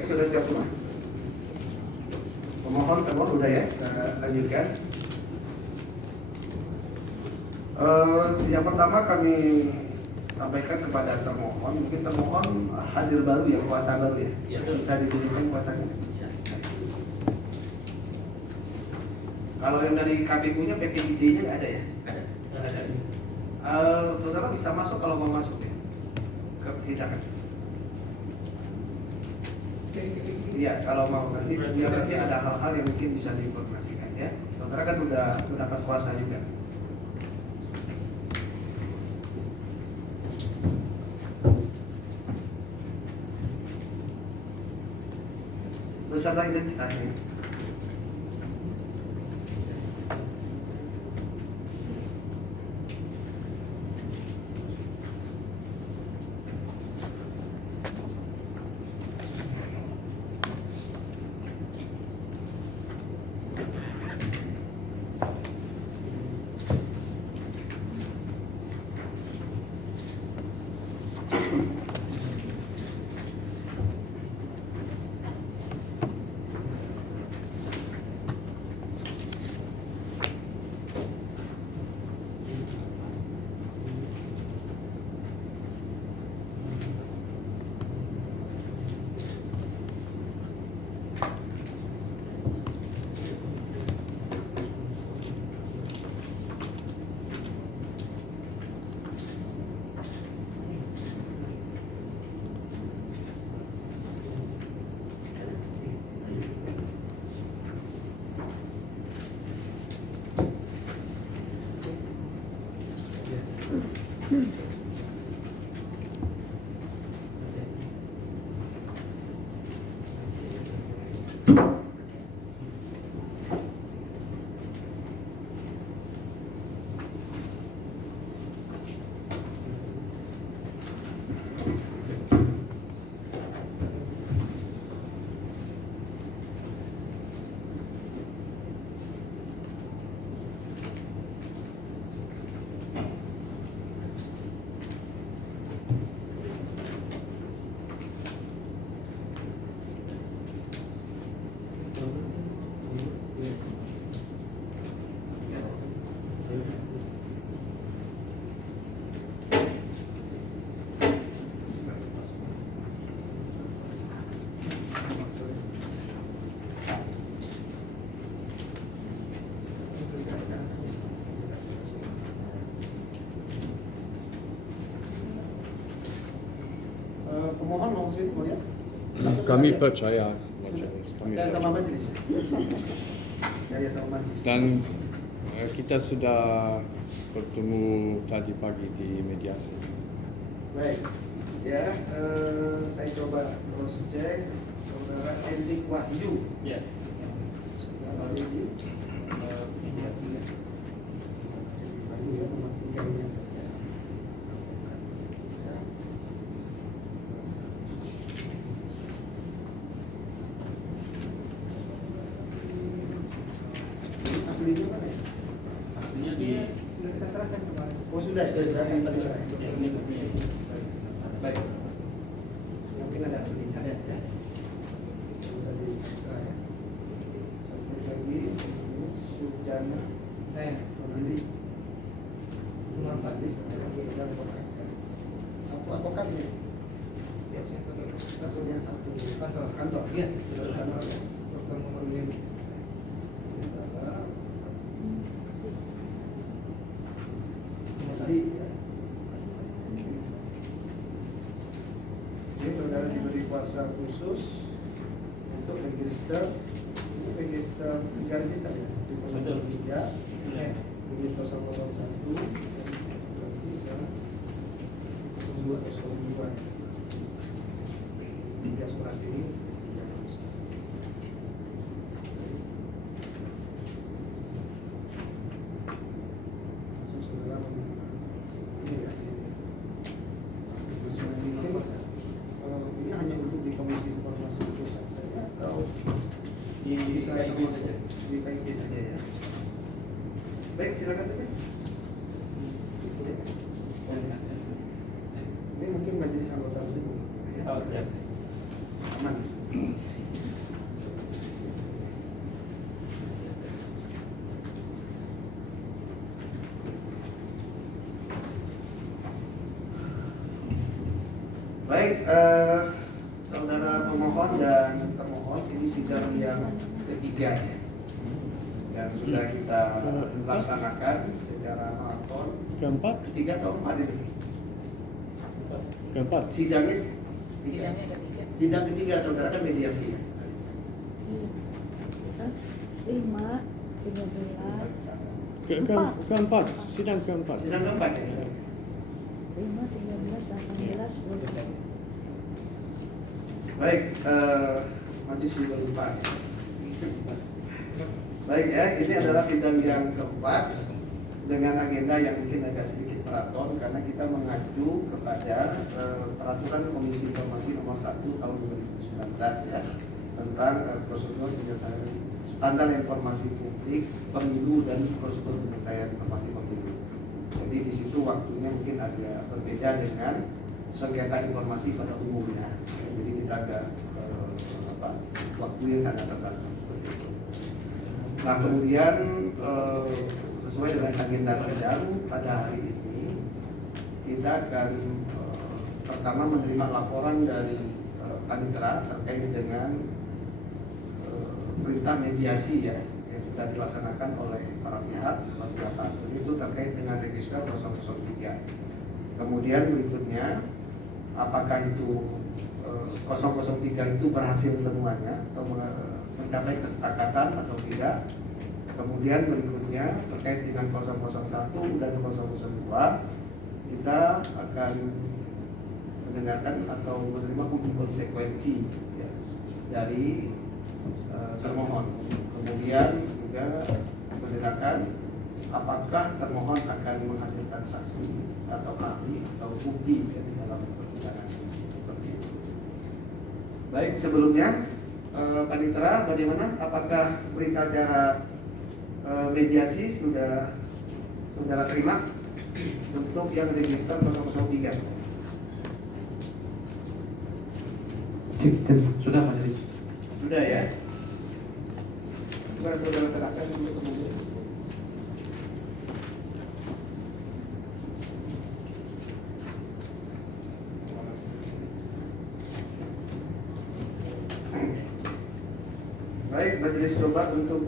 Baik, sudah siap semua? Pemohon udah ya, kita lanjutkan. Yang pertama kami sampaikan kepada termohon, mungkin termohon hadir baru ya, kuasa baru ya. Ya, bisa ditunjukkan kuasanya? Bisa. Kalau yang dari KPU-nya, PPID-nya nggak ada ya? Ada. Nggak ada. Saudara bisa masuk kalau mau masuk ya ke persidangan. Iya, kalau mau nanti biar nanti ada hal-hal yang mungkin bisa diinformasikan ya. Saudara kan udah mendapat kuasa juga. Beserta identitasnya. Pemohon mau kesini mau lihat? Kami percaya Percaya sama majelis. Percaya sama majelis. dan kita sudah bertemu tadi pagi di mediasi. Baik, ya saya coba cross check saudara Endi Wahyu. Ya. Saudara Endi Wahyu ya, nomor 3 ini yang saya sampaikan. Ya. Aslinya mana ya? Artinya di Sudah kita serahkan kemarin. Oh sudah ya, sudah tadi kan. Baik. Mungkin ada aslinya. Ada. Sudah terakhir. Satu lagi ini Sujana. Saya. Nanti. Tadi saya lagi ada advokat. Satu advokat ini. Maksudnya satu kantor. Iya. Sudah kantor. Dokter Muhammad Jadi ya. Jadi saudara diberi kuasa khusus untuk register. Ini register 3 register ya. Di 03, di 001, dan 202 ya. 3 surat ini 3 register. Langsung saudara ini ya di sini. Mungkin ini hanya untuk di Komisi Informasi Pusat saja atau di bisa KIP termasuk saja. di KIP saja ya. Baik, silakan Tete. Ini mungkin majelis anggota itu ya. Oh, siap. Aman. Baik, saudara pemohon dan termohon, ini sidang yang ketiga ya, yang sudah kita laksanakan secara maraton. Keempat? Ketiga atau keempat ini? Keempat? Sidangnya ketiga. Sidang ketiga saudara kan mediasi ya. 5, 13, Keempat, sidang keempat. Sidang keempat ya. 5, 13, 18, 21. Baik, majelis juga lupa. Baik ya, ini adalah sidang yang keempat dengan agenda yang mungkin agak sedikit maraton karena kita mengacu kepada peraturan Komisi Informasi Nomor 1 Tahun 2019 ya tentang prosedur penyelesaian standar informasi publik pemilu dan prosedur penyelesaian informasi pemilu. Jadi di situ waktunya mungkin agak berbeda dengan sengketa informasi pada umumnya. Jadi kita agak waktunya sangat terbatas seperti itu. Nah kemudian sesuai dengan agenda sidang pada hari ini kita akan pertama menerima laporan dari panitera terkait dengan perintah mediasi ya yang sudah dilaksanakan oleh para pihak seperti apa itu terkait dengan register 003. Kemudian berikutnya apakah itu 003 itu berhasil semuanya atau mencapai kesepakatan atau tidak. Kemudian berikutnya terkait dengan 001 dan 002 kita akan mendengarkan atau menerima hukum konsekuensi ya, dari termohon. Kemudian juga mendengarkan apakah termohon akan menghadirkan saksi atau ahli atau bukti ya, di dalam persidangan seperti itu. Baik, sebelumnya panitera bagaimana? Apakah berita acara mediasi sudah saudara terima untuk yang register 003? Sudah majelis. Sudah ya. Coba saudara serahkan untuk kemudian. Baik, majelis coba untuk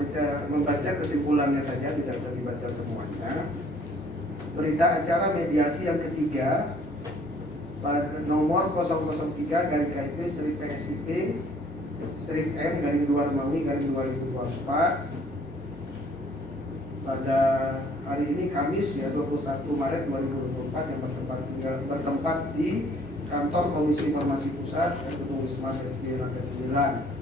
membaca kesimpulannya saja, tidak usah dibaca semuanya. Berita acara mediasi yang ketiga pada nomor 003 garing KIP strip PSIP strip M garing 2 Romawi garing 2024 pada hari ini Kamis ya 21 Maret 2024 yang bertempat di kantor Komisi Informasi Pusat Gedung Wisma SG lantai 9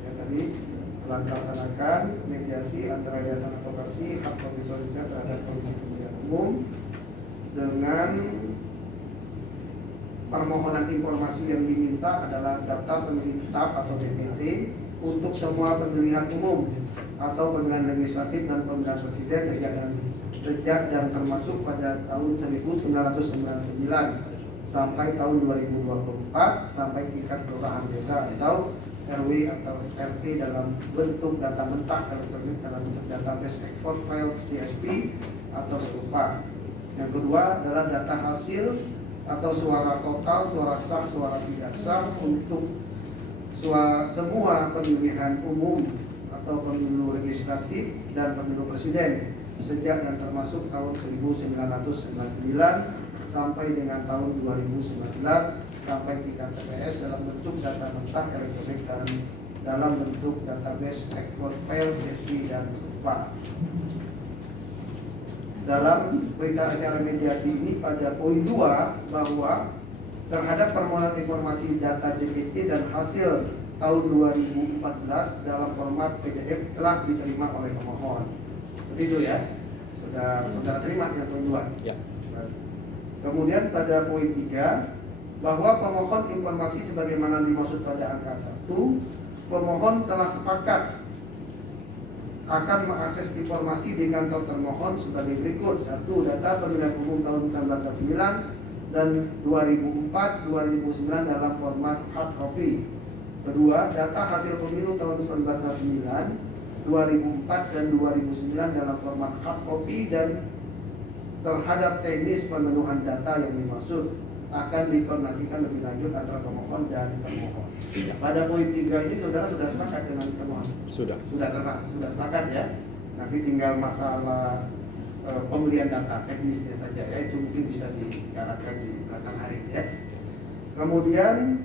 yang tadi telah dilaksanakan mediasi antara Yayasan Advokasi Hak Konstitusi Indonesia terhadap Komisi Pemilihan Umum dengan permohonan informasi yang diminta adalah daftar pemilih tetap atau DPT untuk semua pemilihan umum atau pemilihan legislatif dan pemilihan presiden sejak dan termasuk pada tahun 1999 sampai tahun 2024 sampai tingkat kelurahan desa atau RW atau RT dalam bentuk data mentah elektronik dalam bentuk database export file CSV atau serupa. Yang kedua adalah data hasil atau suara total, suara sah, suara tidak sah untuk semua pemilihan umum atau pemilu legislatif dan pemilu presiden sejak dan termasuk tahun 1999 sampai dengan tahun 2019 sampai tingkat TPS dalam bentuk data mentah elektronik dan dalam bentuk database export file CSV dan serupa. Dalam berita acara mediasi ini pada poin 2 bahwa terhadap permohonan informasi data DPT dan hasil tahun 2014 dalam format PDF telah diterima oleh pemohon. Seperti itu ya. Saudara terima ya poin 2. Ya. Kemudian pada poin 3 bahwa pemohon informasi sebagaimana dimaksud pada angka 1, pemohon telah sepakat akan mengakses informasi di kantor termohon sebagai berikut. 1. Data pemilihan umum tahun 1999 dan 2004-2009 dalam format hard copy. Kedua, data hasil pemilu tahun 1999, 2004 dan 2009 dalam format hard copy dan terhadap teknis pemenuhan data yang dimaksud akan dikoordinasikan lebih lanjut antara pemohon dan termohon. Pada poin 3 ini saudara sudah sepakat dengan termohon? Sudah. Sudah sepakat ya. Nanti tinggal masalah pembelian data teknisnya saja ya, itu mungkin bisa dibicarakan di belakang hari ya. Kemudian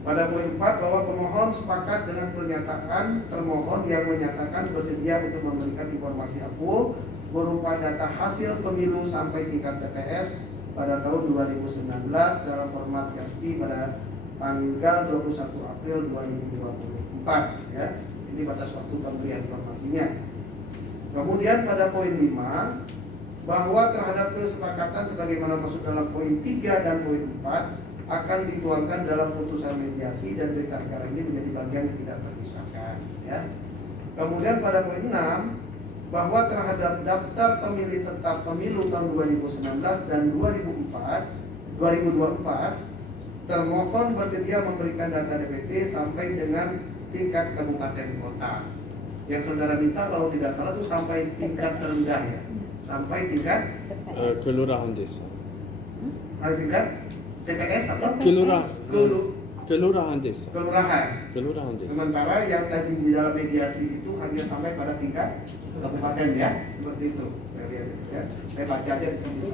pada poin 4 bahwa pemohon sepakat dengan pernyataan termohon yang menyatakan bersedia untuk memberikan informasi akuo berupa data hasil pemilu sampai tingkat TPS pada tahun 2019 dalam format YASPI pada tanggal 21 April 2024 ya. Ini batas waktu pemberian informasinya. Kemudian pada poin 5 bahwa terhadap kesepakatan sebagaimana masuk dalam poin 3 dan poin 4 akan dituangkan dalam putusan mediasi dan berita acara ini menjadi bagian yang tidak terpisahkan ya. Kemudian pada poin 6 bahwa terhadap daftar pemilih tetap pemilu tahun 2019 dan 2024 termohon bersedia memberikan data DPT sampai dengan tingkat kabupaten kota. Yang saudara minta kalau tidak salah itu sampai tingkat terendah ya, sampai tingkat Kelurahan desa. tingkat TPS atau Kelurahan desa. kelurahan. Kelurahan desa. Sementara yang tadi di dalam mediasi itu hanya sampai pada tingkat kabupaten ya, seperti itu. Saya lihat ya. Saya baca aja di sini.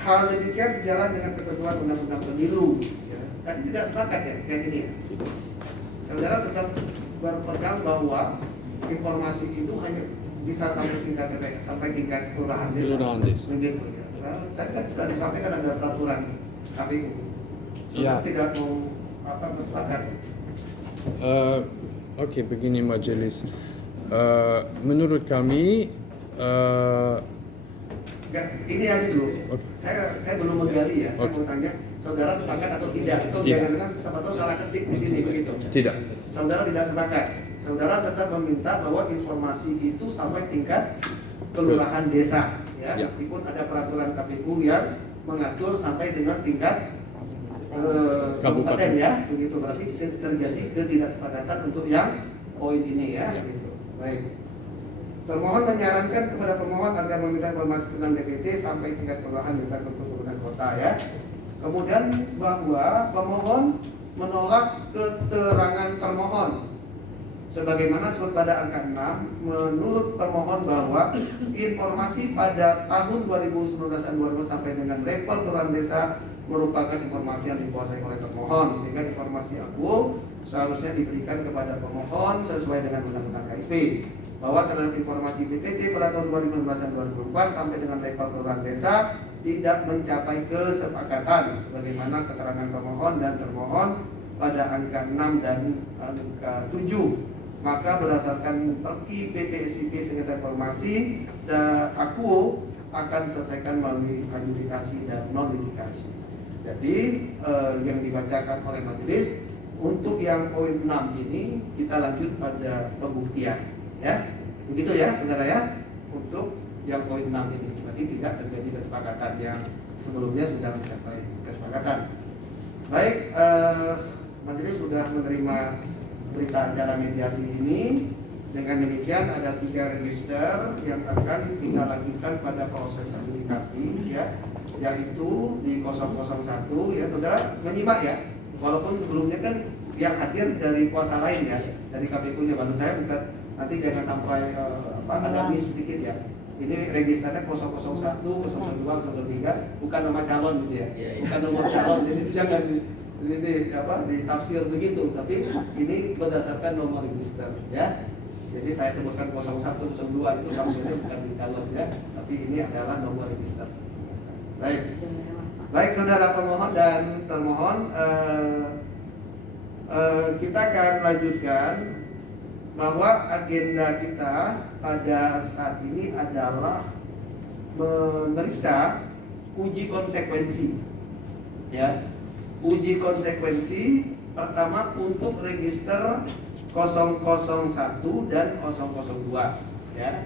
Hal demikian sejalan dengan ketentuan undang-undang pemilu. Ya. Tadi tidak sepakat ya, kayak gini ya. Saudara tetap berpegang bahwa informasi itu hanya bisa sampai tingkat TPS, sampai tingkat kelurahan desa. Kelurahan desa. Begitu ya. Nah, tadi kan sudah disampaikan ada peraturan KPU. Saudara Ya. tidak mau bersepakat. Okey, begini majelis. Menurut kami Enggak, ini aja dulu. Oke. Saya belum menggali ya. Saya Oke. mau tanya, saudara sepakat atau tidak? Atau Tidak. jangan-jangan siapa tahu salah ketik di sini begitu. tidak. Saudara tidak sepakat. Saudara tetap meminta bahwa informasi itu sampai tingkat kelurahan desa, ya. Ya. Meskipun ada peraturan KPU yang mengatur sampai dengan tingkat kabupaten ya, begitu. Berarti terjadi ketidaksepakatan untuk yang poin ini ya, gitu. Baik. Termohon menyarankan kepada pemohon agar meminta informasi tentang DPT sampai tingkat kelurahan desa kabupaten kota ya. Kemudian bahwa pemohon menolak keterangan termohon sebagaimana disebut pada angka 6. Menurut pemohon bahwa informasi pada tahun 2019 dan 2020 sampai dengan level kelurahan desa merupakan informasi yang dikuasai oleh termohon, sehingga informasi akuo seharusnya diberikan kepada pemohon sesuai dengan undang-undang KIP. Bahwa terhadap informasi DPT pada tahun 2019 dan 2004 sampai dengan level kelurahan desa tidak mencapai kesepakatan sebagaimana keterangan pemohon dan termohon pada angka 6 dan angka 7. Maka berdasarkan Perki PPSIP sengketa informasi dan akuo akan diselesaikan melalui adjudikasi dan non litigasi. Jadi yang dibacakan oleh majelis untuk yang poin 6 ini kita lanjut pada pembuktian. Ya, begitu ya, saudara ya. Untuk yang poin 6 ini berarti tidak terjadi kesepakatan yang sebelumnya sudah mencapai kesepakatan. Baik, majelis sudah menerima berita acara mediasi ini. Dengan demikian ada 3 register yang akan kita lanjutkan pada proses adjudikasi ya, yaitu di 001 ya, saudara menyimak ya. Walaupun sebelumnya kan yang hadir dari kuasa lain ya, dari KPU-nya, maksud saya bukan. Nanti jangan sampai ada miss sedikit ya. Ini registernya 001, 002, 003, bukan nama calon gitu ya, bukan nomor calon. Jadi jangan ini ditafsir begitu. Tapi ini berdasarkan nomor register ya. Jadi saya sebutkan 01, 02 itu tafsirnya bukan di calon ya, tapi ini adalah nomor register. Baik saudara pemohon dan termohon, kita akan lanjutkan bahwa agenda kita pada saat ini adalah memeriksa uji konsekuensi ya. Uji konsekuensi pertama untuk register 001 dan 002 ya.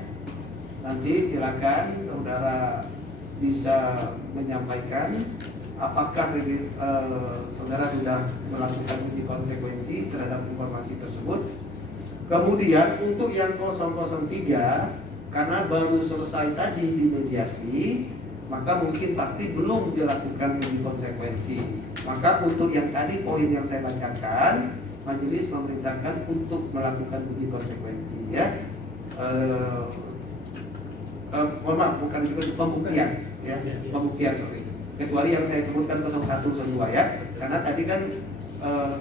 Nanti silakan saudara bisa menyampaikan apakah saudara sudah melakukan uji konsekuensi terhadap informasi tersebut. Kemudian untuk yang 003, karena baru selesai tadi di mediasi, maka mungkin pasti belum dilakukan uji konsekuensi. Maka untuk yang tadi poin yang saya bacakan, majelis memerintahkan untuk melakukan uji konsekuensi, ya. Mohon maaf, bukan juga pembuktian, ya, pembuktian, sorry. Kecuali yang saya sebutkan 0102, ya, karena tadi kan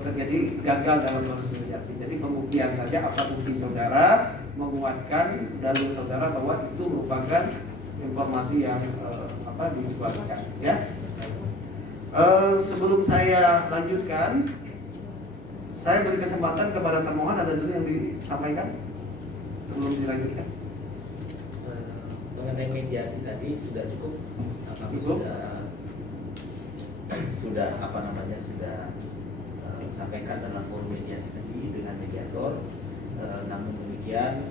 terjadi gagal dalam proses mediasi. Jadi pembuktian saja, apa bukti saudara menguatkan dalil saudara bahwa itu merupakan informasi yang dikeluarkan, ya. Sebelum saya lanjutkan, saya beri kesempatan kepada termohon, ada dulu yang disampaikan sebelum dilanjutkan. Mengenai mediasi tadi sudah cukup. Kami Cukup? sudah sampaikan dalam forum mediasi tadi dengan mediator. Namun demikian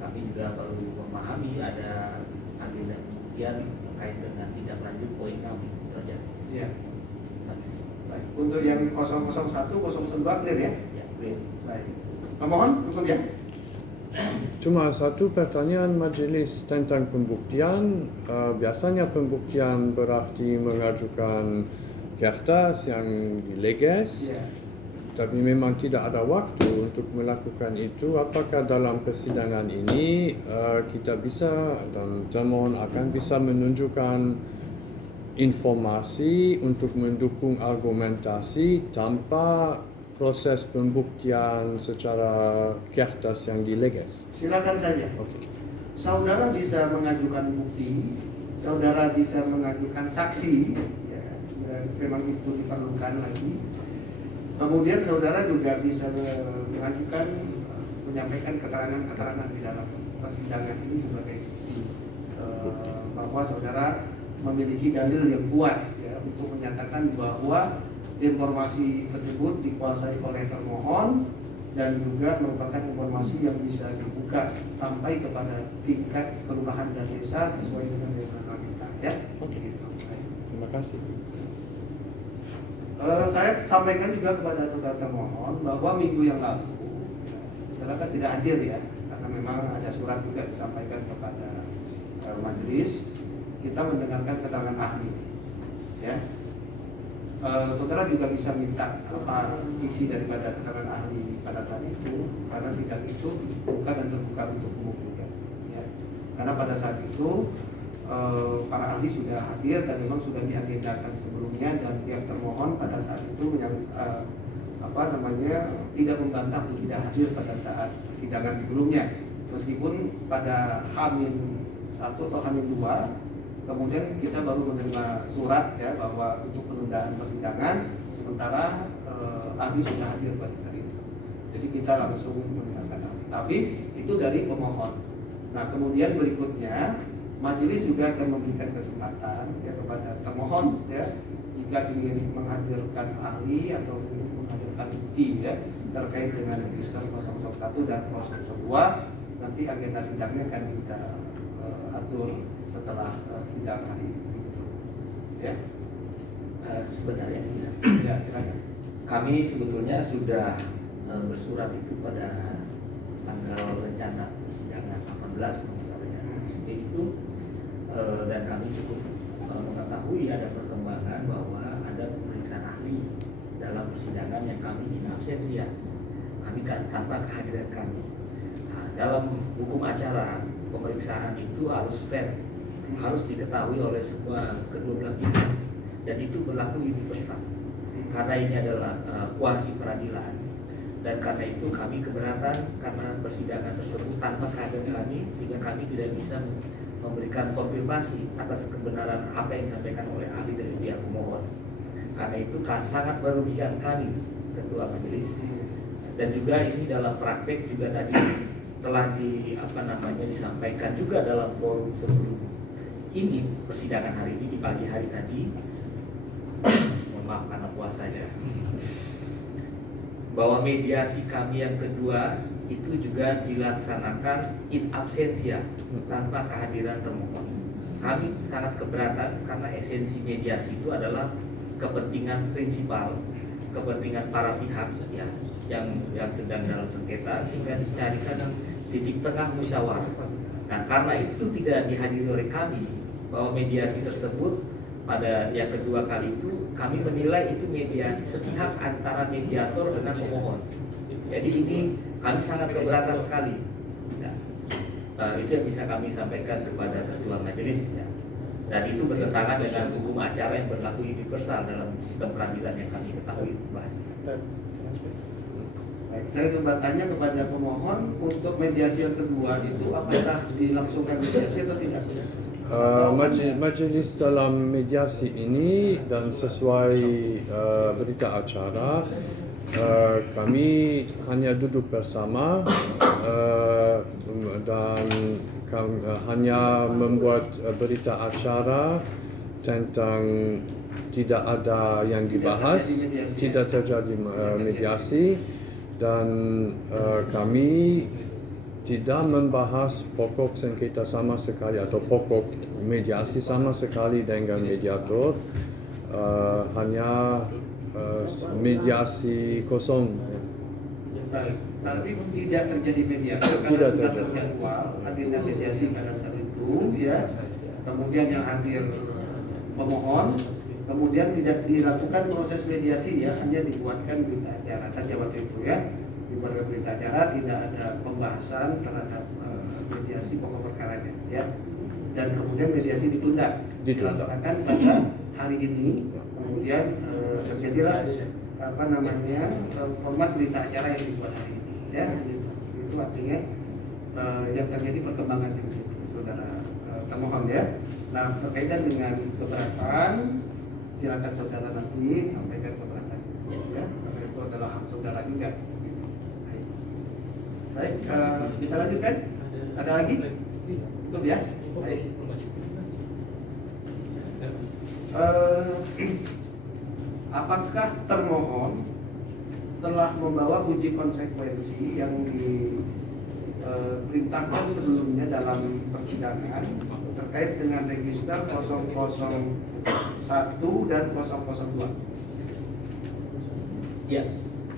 kami juga baru memahami ada agenda pembuktian terkait dengan tindak lanjut poin 6 derajat. Ya. Baik. Untuk yang 001, 002 clear, ya? Ya, clear. Baik. Pemohon cukup, ya? Cuma satu pertanyaan majelis tentang pembuktian. Biasanya pembuktian berarti mengajukan kertas yang dileges, Ya. tapi memang tidak ada waktu untuk melakukan itu. Apakah dalam persidangan ini kita bisa dan termohon akan bisa menunjukkan informasi untuk mendukung argumentasi tanpa proses pembuktian secara kertas yang dileges? Silakan saja. Oke. Saudara bisa mengajukan bukti, saudara bisa mengajukan saksi, ya, memang itu diperlukan lagi. Kemudian saudara juga bisa mengajukan, menyampaikan keterangan-keterangan di dalam persidangan ini sebagai bukti bahwa saudara memiliki dalil yang kuat, ya, untuk menyatakan bahwa informasi tersebut dikuasai oleh termohon dan juga merupakan informasi yang bisa dibuka sampai kepada tingkat kelurahan dan desa sesuai dengan yang kita, ya. Oke. Gitu. Baik. Terima kasih. Saya sampaikan juga kepada saudara termohon bahwa minggu yang lalu, saudara kan tidak hadir, ya, karena memang ada surat juga disampaikan kepada majelis. Kita mendengarkan keterangan ahli, ya. Saudara juga bisa minta apa isi daripada keterangan ahli pada saat itu, karena sidang itu buka dan terbuka untuk umum juga, ya. Karena pada saat itu para ahli sudah hadir dan memang sudah diagendakan sebelumnya, dan pihak termohon pada saat itu tidak membantah untuk tidak hadir pada saat persidangan sebelumnya, meskipun pada H-1 atau H-2 kemudian kita baru menerima surat, ya, bahwa untuk penundaan persidangan sementara ahli sudah hadir pada saat itu. Jadi kita langsung mendengarkan ahli. Tapi itu dari pemohon. Nah, kemudian berikutnya majelis juga akan memberikan kesempatan, ya, kepada termohon, ya, jika ingin menghadirkan ahli atau ingin menghadirkan bukti, ya, terkait dengan register 001 dan 002. Nanti agenda sidangnya akan kita atur setelah sidang hari ini, begitu, ya. Sebentar ya. Ya, silakan. Kami sebetulnya sudah bersurat itu pada tanggal rencana persidangan 18 misalnya seperti itu, dan kami cukup mengetahui ada perkembangan bahwa ada pemeriksaan ahli dalam persidangan yang kami in absentia, kami tanpa kehadiran kami. Nah, dalam hukum acara pemeriksaan itu harus fair, harus diketahui oleh semua kedua belah pihak, dan itu berlaku universal. Karena ini adalah kuasi peradilan, dan karena itu kami keberatan karena persidangan tersebut tanpa kehadiran kami, sehingga kami tidak bisa memberikan konfirmasi atas kebenaran apa yang disampaikan oleh ahli dari pihak pemohon. Karena itu sangat merugikan kami, ketua majelis, dan juga ini dalam praktek juga tadi telah disampaikan juga dalam forum sebelum ini, persidangan hari ini di pagi hari tadi. Mohon maaf karena puasa ya. Bahwa mediasi kami yang kedua itu juga dilaksanakan in absentia, tanpa kehadiran termohon. kami sangat keberatan karena esensi mediasi itu adalah kepentingan prinsipal, kepentingan para pihak ya yang sedang dalam sengketa, sehingga dicarikan titik tengah musyawarah. Nah, karena itu tidak dihadiri oleh kami, bahwa mediasi tersebut pada yang kedua kali itu kami menilai itu mediasi sepihak antara mediator dengan pemohon. Jadi ini kami sangat keberatan sekali. Itu yang bisa kami sampaikan kepada ketua majelis ya. Dan itu bertentangan dengan hukum acara yang berlaku universal dalam sistem peradilan yang kami ketahui. Baik, saya coba tanya kepada pemohon untuk mediasi yang kedua itu apakah dilangsungkan mediasi atau tidak? Majelis dalam mediasi ini dan sesuai berita acara kami hanya duduk bersama dan hanya membuat berita acara tentang tidak ada yang dibahas, tidak terjadi mediasi, dan kami tidak membahas pokok sengketa sama sekali atau pokok mediasi sama sekali dengan mediator, hanya mediasi kosong. Nanti tidak terjadi mediasi karena sudah terjadwal hadirnya mediasi pada saat itu ya. Kemudian yang hadir pemohon, kemudian tidak dilakukan proses mediasi ya, hanya dibuatkan berita acara saja waktu itu ya. Dibuatkan berita acara, tidak ada pembahasan terhadap mediasi pokok perkaranya ya. Dan kemudian mediasi ditunda, dilaksanakan pada hari ini. Kemudian terjadilah format berita acara yang dibuat hari ini ya. Itu artinya yang terjadi perkembangan itu, saudara termohon ya. Nah, berkaitan dengan keberatan, silakan saudara nanti sampaikan keberatan itu ya, karena itu adalah hak saudara juga. Baik, kita lanjutkan. Ada lagi? Cukup ya. Baik. Apakah termohon telah membawa uji konsekuensi yang diperintahkan sebelumnya dalam persidangan terkait dengan register 001 dan 002? Ya,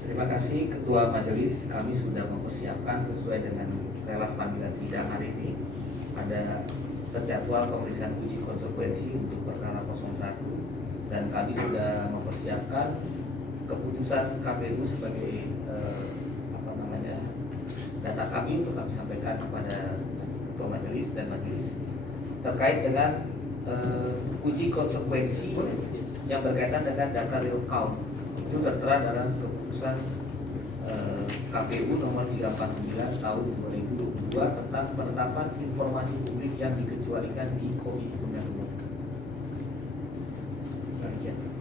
terima kasih Ketua Majelis. Kami sudah mempersiapkan sesuai dengan relas panggilan sidang hari ini. Ada terjadwal pemeriksaan uji konsekuensi untuk perkara 01, dan kami sudah mempersiapkan keputusan KPU sebagai data kami untuk kami sampaikan kepada Ketua Majelis dan Majelis terkait dengan uji konsekuensi yang berkaitan dengan data real count. Itu tertera dalam keputusan KPU nomor 349 tahun 2022 tentang penetapan informasi publik yang dikecualikan di Komisi Pemilihan Umum.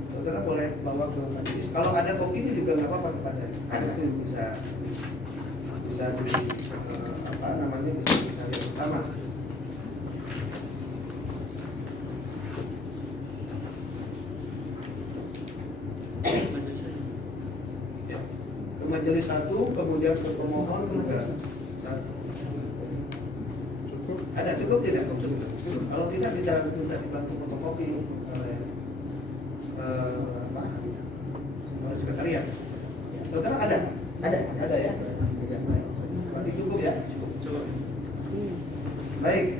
Saudara boleh bawa ke majelis. Kalau ada kopinya juga nggak apa-apa kepada itu bisa bisa kita lihat bersama. Ya. Ke majelis 1, kemudian ke pemohon juga 1. Ada cukup tidak? Kalau tidak bisa minta dibantu fotokopi oleh sekretariat. Saudara ada? Ada ya? Berarti cukup ya? Cukup. Baik,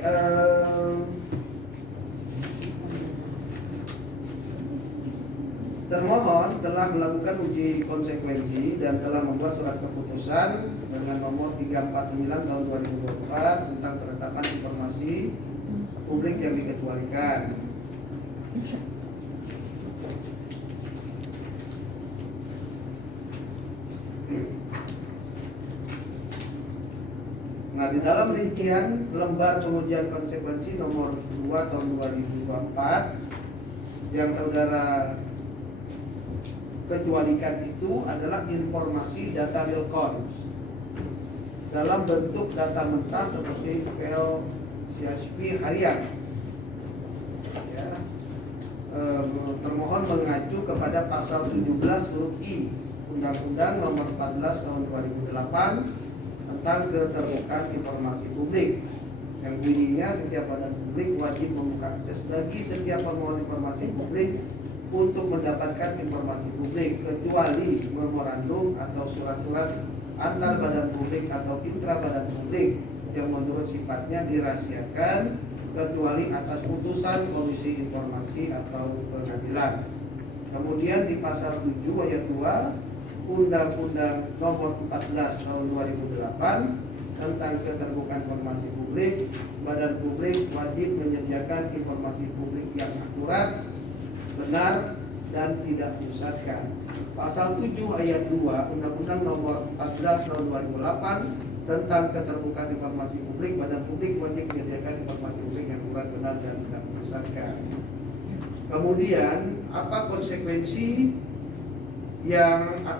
termohon telah melakukan uji konsekuensi dan telah membuat surat keputusan dengan nomor 349 tahun 2024 tentang penetapan informasi publik yang dikecualikan. Nah, di dalam rincian lembar pengujian konsekuensi nomor 2 tahun 2024 yang saudara kecualikan itu adalah informasi data real count dalam bentuk data mentah seperti file CSV harian. Ya. Termohon mengacu kepada pasal 17 huruf I Undang-Undang nomor 14 tahun 2008 tentang keterbukaan informasi publik. yang bunyinya setiap badan publik wajib membuka akses bagi setiap pemohon informasi publik untuk mendapatkan informasi publik kecuali memorandum atau surat-surat antar badan publik atau intra badan publik yang menurut sifatnya dirahasiakan kecuali atas putusan Komisi Informasi atau Pengadilan. Kemudian di pasal 7 ayat 2 Undang-Undang Nomor 14 Tahun 2008 tentang keterbukaan informasi publik, badan publik wajib menyediakan informasi publik yang akurat, benar, dan tidak menyesatkan. Pasal 7 ayat 2 Undang-Undang Nomor 14 Tahun 2008 tentang keterbukaan informasi publik, badan publik wajib menyediakan informasi publik yang akurat, benar, dan tidak menyesatkan. Kemudian apa konsekuensi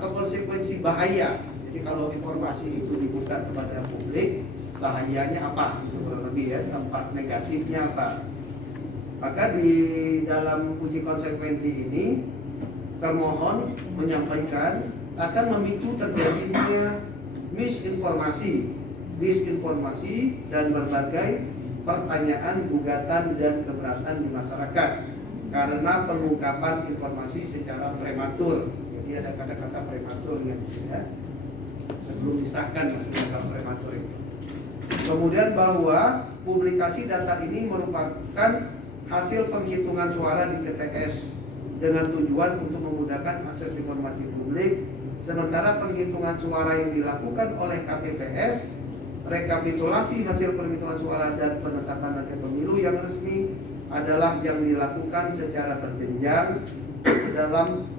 konsekuensi bahaya? Jadi kalau informasi itu dibuka kepada publik, bahayanya apa? Itu kurang lebih ya, dampak negatifnya apa? Maka di dalam uji konsekuensi ini, termohon menyampaikan akan memicu terjadinya misinformasi, disinformasi, dan berbagai pertanyaan, gugatan, dan keberatan di masyarakat karena pengungkapan informasi secara prematur. Jadi ada kata-kata prematur yang ya, sebelum disahkan maksudnya kalau prematur itu. Kemudian bahwa publikasi data ini merupakan hasil penghitungan suara di TPS dengan tujuan untuk memudahkan akses informasi publik, sementara penghitungan suara yang dilakukan oleh KPPS, rekapitulasi hasil penghitungan suara dan penetapan hasil pemilu yang resmi adalah yang dilakukan secara berjenjang dalam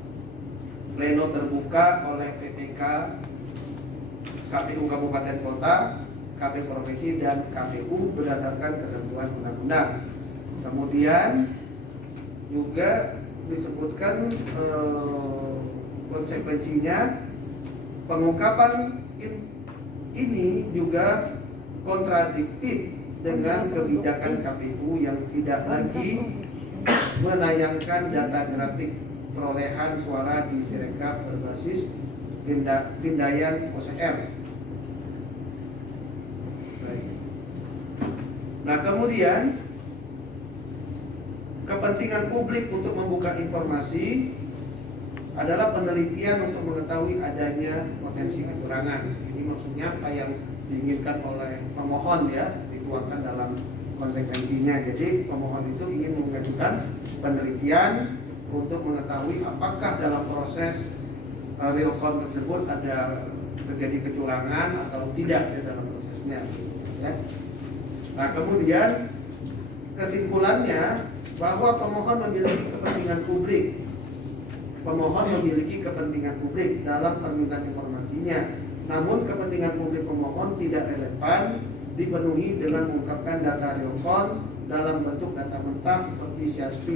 pleno terbuka oleh PPK, KPU Kabupaten Kota, KPU Provinsi, dan KPU berdasarkan ketentuan undang-undang. Kemudian juga disebutkan konsekuensinya pengungkapan ini juga kontradiktif dengan kebijakan KPU yang tidak lagi menayangkan data grafik perolehan suara di Sirekap berbasis pindaian OCR. Baik. Nah, kemudian kepentingan publik untuk membuka informasi adalah penelitian untuk mengetahui adanya potensi kecurangan. Ini maksudnya apa yang diinginkan oleh pemohon ya, dituangkan dalam konsekuensinya. Jadi pemohon itu ingin mengajukan penelitian untuk mengetahui apakah dalam proses real count tersebut ada terjadi kecurangan atau tidak di dalam prosesnya. Ya. Nah, kemudian kesimpulannya bahwa pemohon memiliki kepentingan publik. Pemohon memiliki kepentingan publik dalam permintaan informasinya. Namun kepentingan publik pemohon tidak relevan dipenuhi dengan mengungkapkan data real count dalam bentuk data mentah seperti CSV.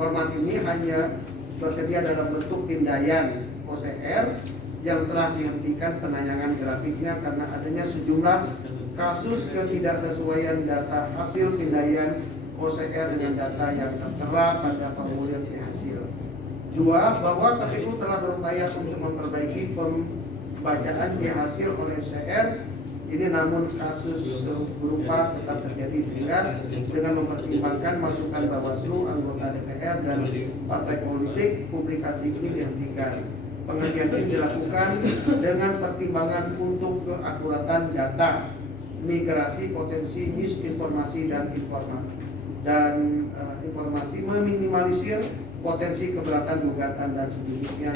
Format ini hanya tersedia dalam bentuk pindaian OCR yang telah dihentikan penayangan grafiknya karena adanya sejumlah kasus ketidaksesuaian data hasil pindaian OCR dengan data yang tertera pada formulir hasil. 2. Bahwa KPU telah berupaya untuk memperbaiki pembacaan hasil oleh OCR ini, namun kasus berupa tetap terjadi sehingga dengan mempertimbangkan masukan Bawaslu, anggota DPR, dan partai politik, publikasi ini dihentikan. Penghentian ini dilakukan dengan pertimbangan untuk keakuratan data, migrasi potensi misinformasi dan informasi meminimalisir potensi keberatan gugatan dan sejenisnya.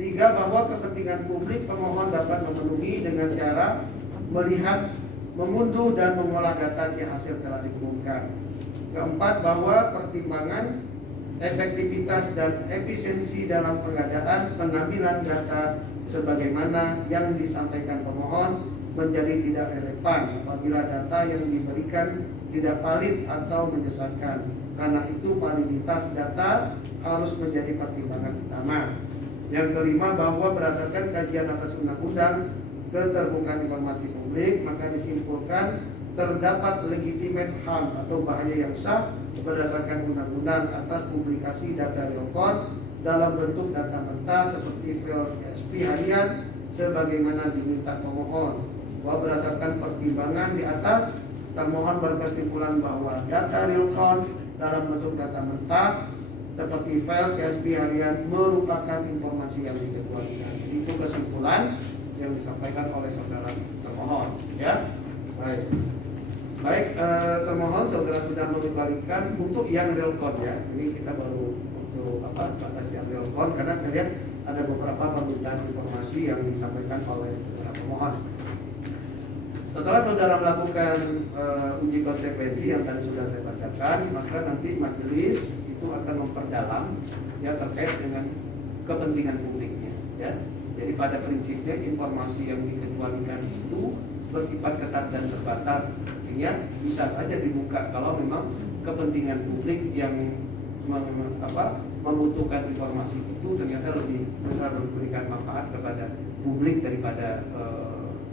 3. Bahwa kepentingan publik pemohon dapat memenuhi dengan cara melihat, mengunduh, dan mengolah data yang hasil telah diumumkan. 4. Bahwa pertimbangan efektivitas dan efisiensi dalam pengambilan data sebagaimana yang disampaikan pemohon menjadi tidak relevan apabila data yang diberikan tidak valid atau menyesatkan. Karena itu validitas data harus menjadi pertimbangan utama. Yang kelima, bahwa berdasarkan kajian atas undang-undang keterbukaan informasi publik, maka disimpulkan terdapat legitimate harm atau bahaya yang sah berdasarkan undang-undang atas publikasi data real count dalam bentuk data mentah seperti file CSV harian sebagaimana diminta pemohon. Bahwa berdasarkan pertimbangan di atas termohon berkesimpulan bahwa data real count dalam bentuk data mentah seperti file CSV harian merupakan informasi yang dikecualikan. Itu kesimpulan yang disampaikan oleh saudara termohon, ya. Baik, termohon saudara sudah mengecualikan untuk yang real count, ya. Ini kita baru untuk sebatas yang real count karena saya lihat ada beberapa permintaan informasi yang disampaikan oleh saudara pemohon. Setelah saudara melakukan uji konsekuensi yang tadi sudah saya bacakan, maka nanti majelis itu akan memperdalam ya terkait dengan kepentingan publiknya, ya. Jadi pada prinsipnya informasi yang dikecualikan itu bersifat ketat dan terbatas, artinya bisa saja dibuka kalau memang kepentingan publik yang membutuhkan informasi itu ternyata lebih besar memberikan manfaat kepada publik daripada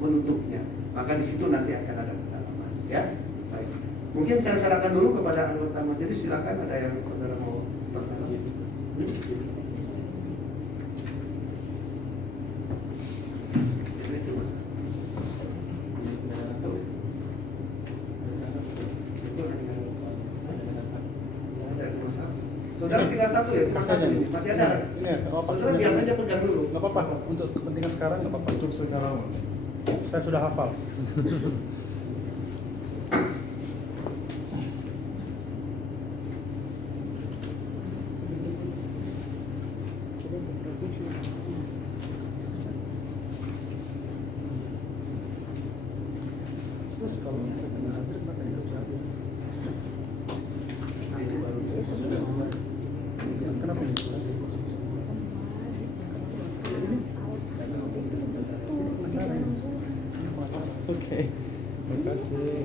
menutupnya. Maka di situ nanti akan ada pendalaman, ya. Baik. Mungkin saya sarankan dulu kepada anggota majelis, silakan ada yang saudara mau bertanya. Saudara tinggal satu ya, cuma satu ini. Masih ada. Saudara biasanya pegang dulu. Nggak apa-apa, untuk kepentingan sekarang nggak apa-apa. Untuk sekarang. Saya sudah hafal. Terus kalau saya kena hadir, maka itu bisa habis. Kenapa sih? Oke, terima kasih.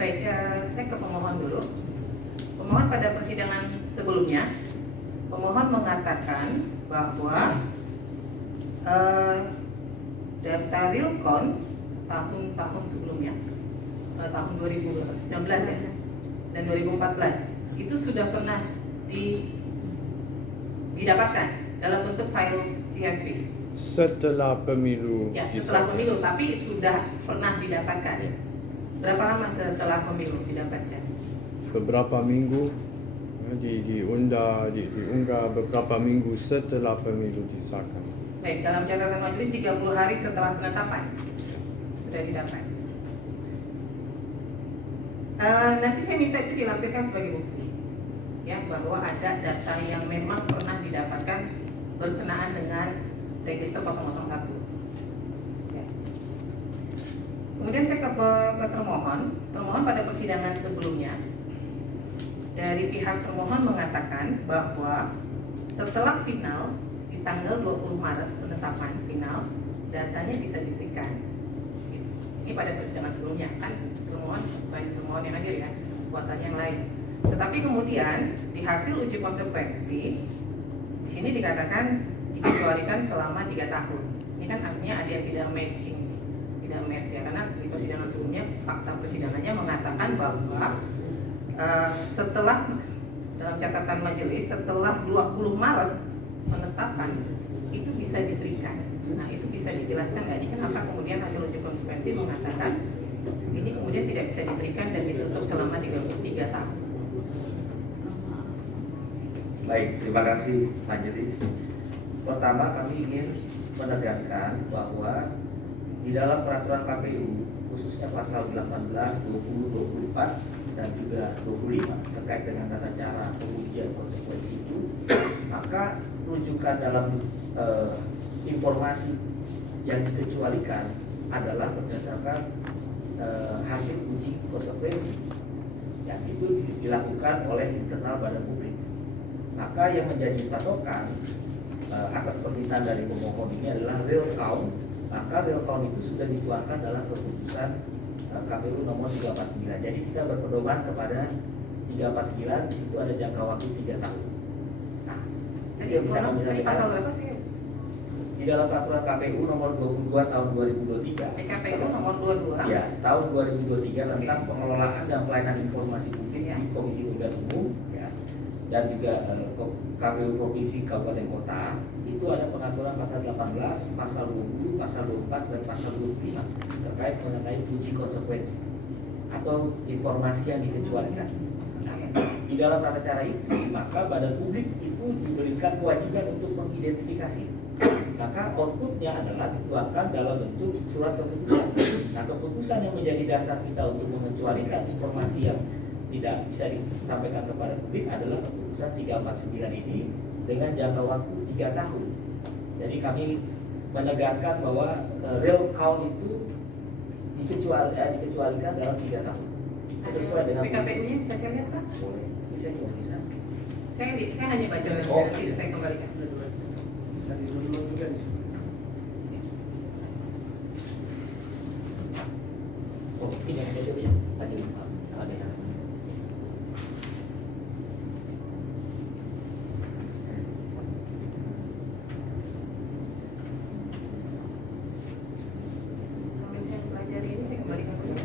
Baik, saya ke pemohon dulu. Pemohon pada persidangan sebelumnya, pemohon mengatakan bahwa data real count tahun sebelumnya, tahun 2019 ya, dan 2014 itu sudah pernah didapatkan dalam bentuk file CSV. Setelah pemilu. Ya, setelah pemilu, tapi sudah pernah didapatkan. Berapa lama setelah pemilu didapatkan? Beberapa minggu, diunggah beberapa minggu setelah pemilu disahkan. Baik, dalam catatan majelis 30 hari setelah penetapan sudah didapat. Nanti saya minta itu dilampirkan sebagai bukti, ya, bahwa ada data yang memang pernah didapatkan berkenaan dengan register 001. Kemudian saya ke termohon pada persidangan sebelumnya, dari pihak termohon mengatakan bahwa setelah final di tanggal 20 Maret penetapan final, datanya bisa diberikan. Ini pada persidangan sebelumnya kan termohon, baik termohon yang hadir ya, kuasanya yang lain. Tetapi kemudian di hasil uji konsekuensi di sini dikatakan dikecualikan selama 3 tahun. Ini kan artinya ada yang tidak matching, tidak match ya, karena di persidangan sebelumnya fakta persidangannya mengatakan bahwa setelah dalam catatan majelis setelah 20 Maret penetapan itu bisa diberikan. Nah itu bisa dijelaskan nggak? Ini kenapa kemudian hasil uji konsekuensi mengatakan ini kemudian tidak bisa diberikan dan ditutup selama 33 tahun. Baik, terima kasih majelis. Pertama kami ingin menegaskan bahwa di dalam peraturan KPU khususnya pasal 18, 20, 24 dan juga 25 terkait dengan tata cara pengujian konsekuensi itu, maka rujukan dalam informasi yang dikecualikan adalah berdasarkan hasil uji konsekuensi yang itu dilakukan oleh internal badan publik. Maka yang menjadi patokan atas permintaan dari pemohon ini adalah real count. Maka real count itu sudah dituangkan dalam keputusan KPU nomor 349. Jadi kita berpedoman kepada 349, di situ ada jangka waktu 3 tahun. Nah, Jadi yang bisa kami ini pasal sampaikan berapa sih? di dalam peraturan KPU nomor 22 tahun 2023. PKPU nomor 22. Ya, tahun 2023 tentang pengelolaan dan pelayanan informasi publik Ya. di Komisi Pemilihan Umum ya, dan juga KPU Provinsi Kabupaten Kota itu ada pengaturan pasal 18, pasal 20, pasal 24 dan pasal 25 terkait mengenai uji konsekuensi atau informasi yang dikecualikan. Nah, di dalam tata cara itu maka badan publik itu diberikan kewajiban untuk mengidentifikasi. Maka outputnya adalah dituangkan dalam bentuk surat keputusan. Nah, keputusan yang menjadi dasar kita untuk mengecualikan informasi yang tidak bisa disampaikan kepada publik adalah keputusan 349 ini dengan jangka waktu 3 tahun. Jadi kami menegaskan bahwa real count itu dikecualikan dalam 3 tahun. Sesuai dengan PKPU-nya bisa saya lihat Pak? boleh. Bisa juga bisa. Saya hanya baca saja, Oh, nanti iya. saya kembalikan. Bisa diulang juga di sini. Oh, ini yang ada ya. Majelis. Ada ya. Sampai saya pelajari ini saya kembalikan ke saya.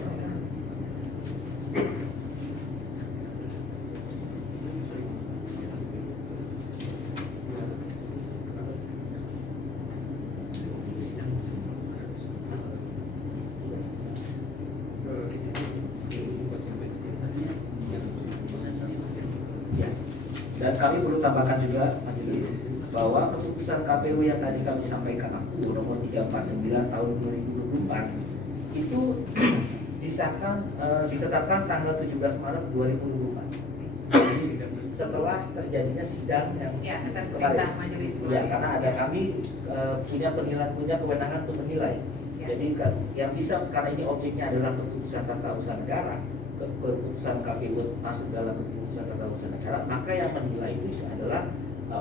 Ya. Dan kami perlu tambahkan juga majelis bahwa keputusan KPU yang tadi kami sampaikan aku nomor 349 tahun 2024 itu disahkan ditetapkan tanggal 17 Maret 2024 setelah terjadinya sidang yang Ya, atas kemarin. perintah majelis. Ya, karena ada kami punya kewenangan untuk menilai. Ya. Jadi yang bisa, karena ini objeknya adalah keputusan tata usaha negara, keputusan KPU masuk dalam keputusan tata usaha negara, maka yang menilai itu adalah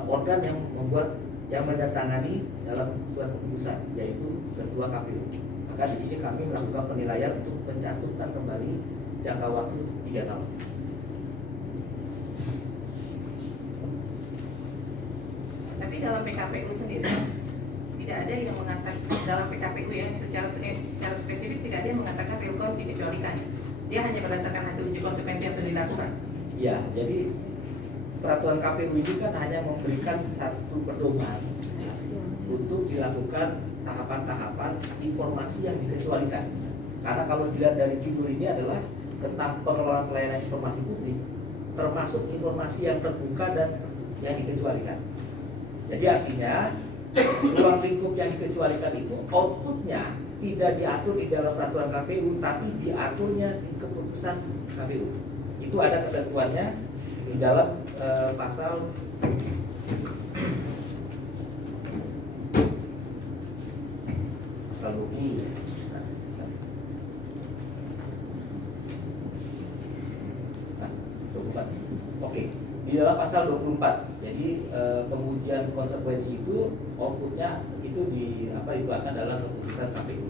organ yang membuat, yang mendatangani dalam surat keputusan, yaitu ketua KPU. Maka di sini kami melakukan penilaian untuk mencantumkan kembali jangka waktu 3 tahun. Tapi dalam PKPU sendiri tidak ada yang mengatakan, dalam PKPU ya secara spesifik tidak ada yang mengatakan real count dikecualikan. Dia hanya berdasarkan hasil uji konsekuensi yang sudah dilakukan. Ya, jadi peraturan KPU ini kan hanya memberikan satu pedoman untuk dilakukan tahapan-tahapan informasi yang dikecualikan. Karena kalau dilihat dari judul ini adalah tentang pengelolaan pelayanan informasi publik, termasuk informasi yang terbuka dan yang dikecualikan. Jadi artinya ruang lingkup yang dikecualikan itu outputnya tidak diatur di dalam peraturan KPU, tapi diaturnya di keputusan KPU. Itu ada ketentuannya di dalam pasal pasal 20 ya. Nah, 24. Oke, di dalam pasal 24. Jadi pengujian konsekuensi itu outputnya itu itu itu akan dalam keputusan KPU.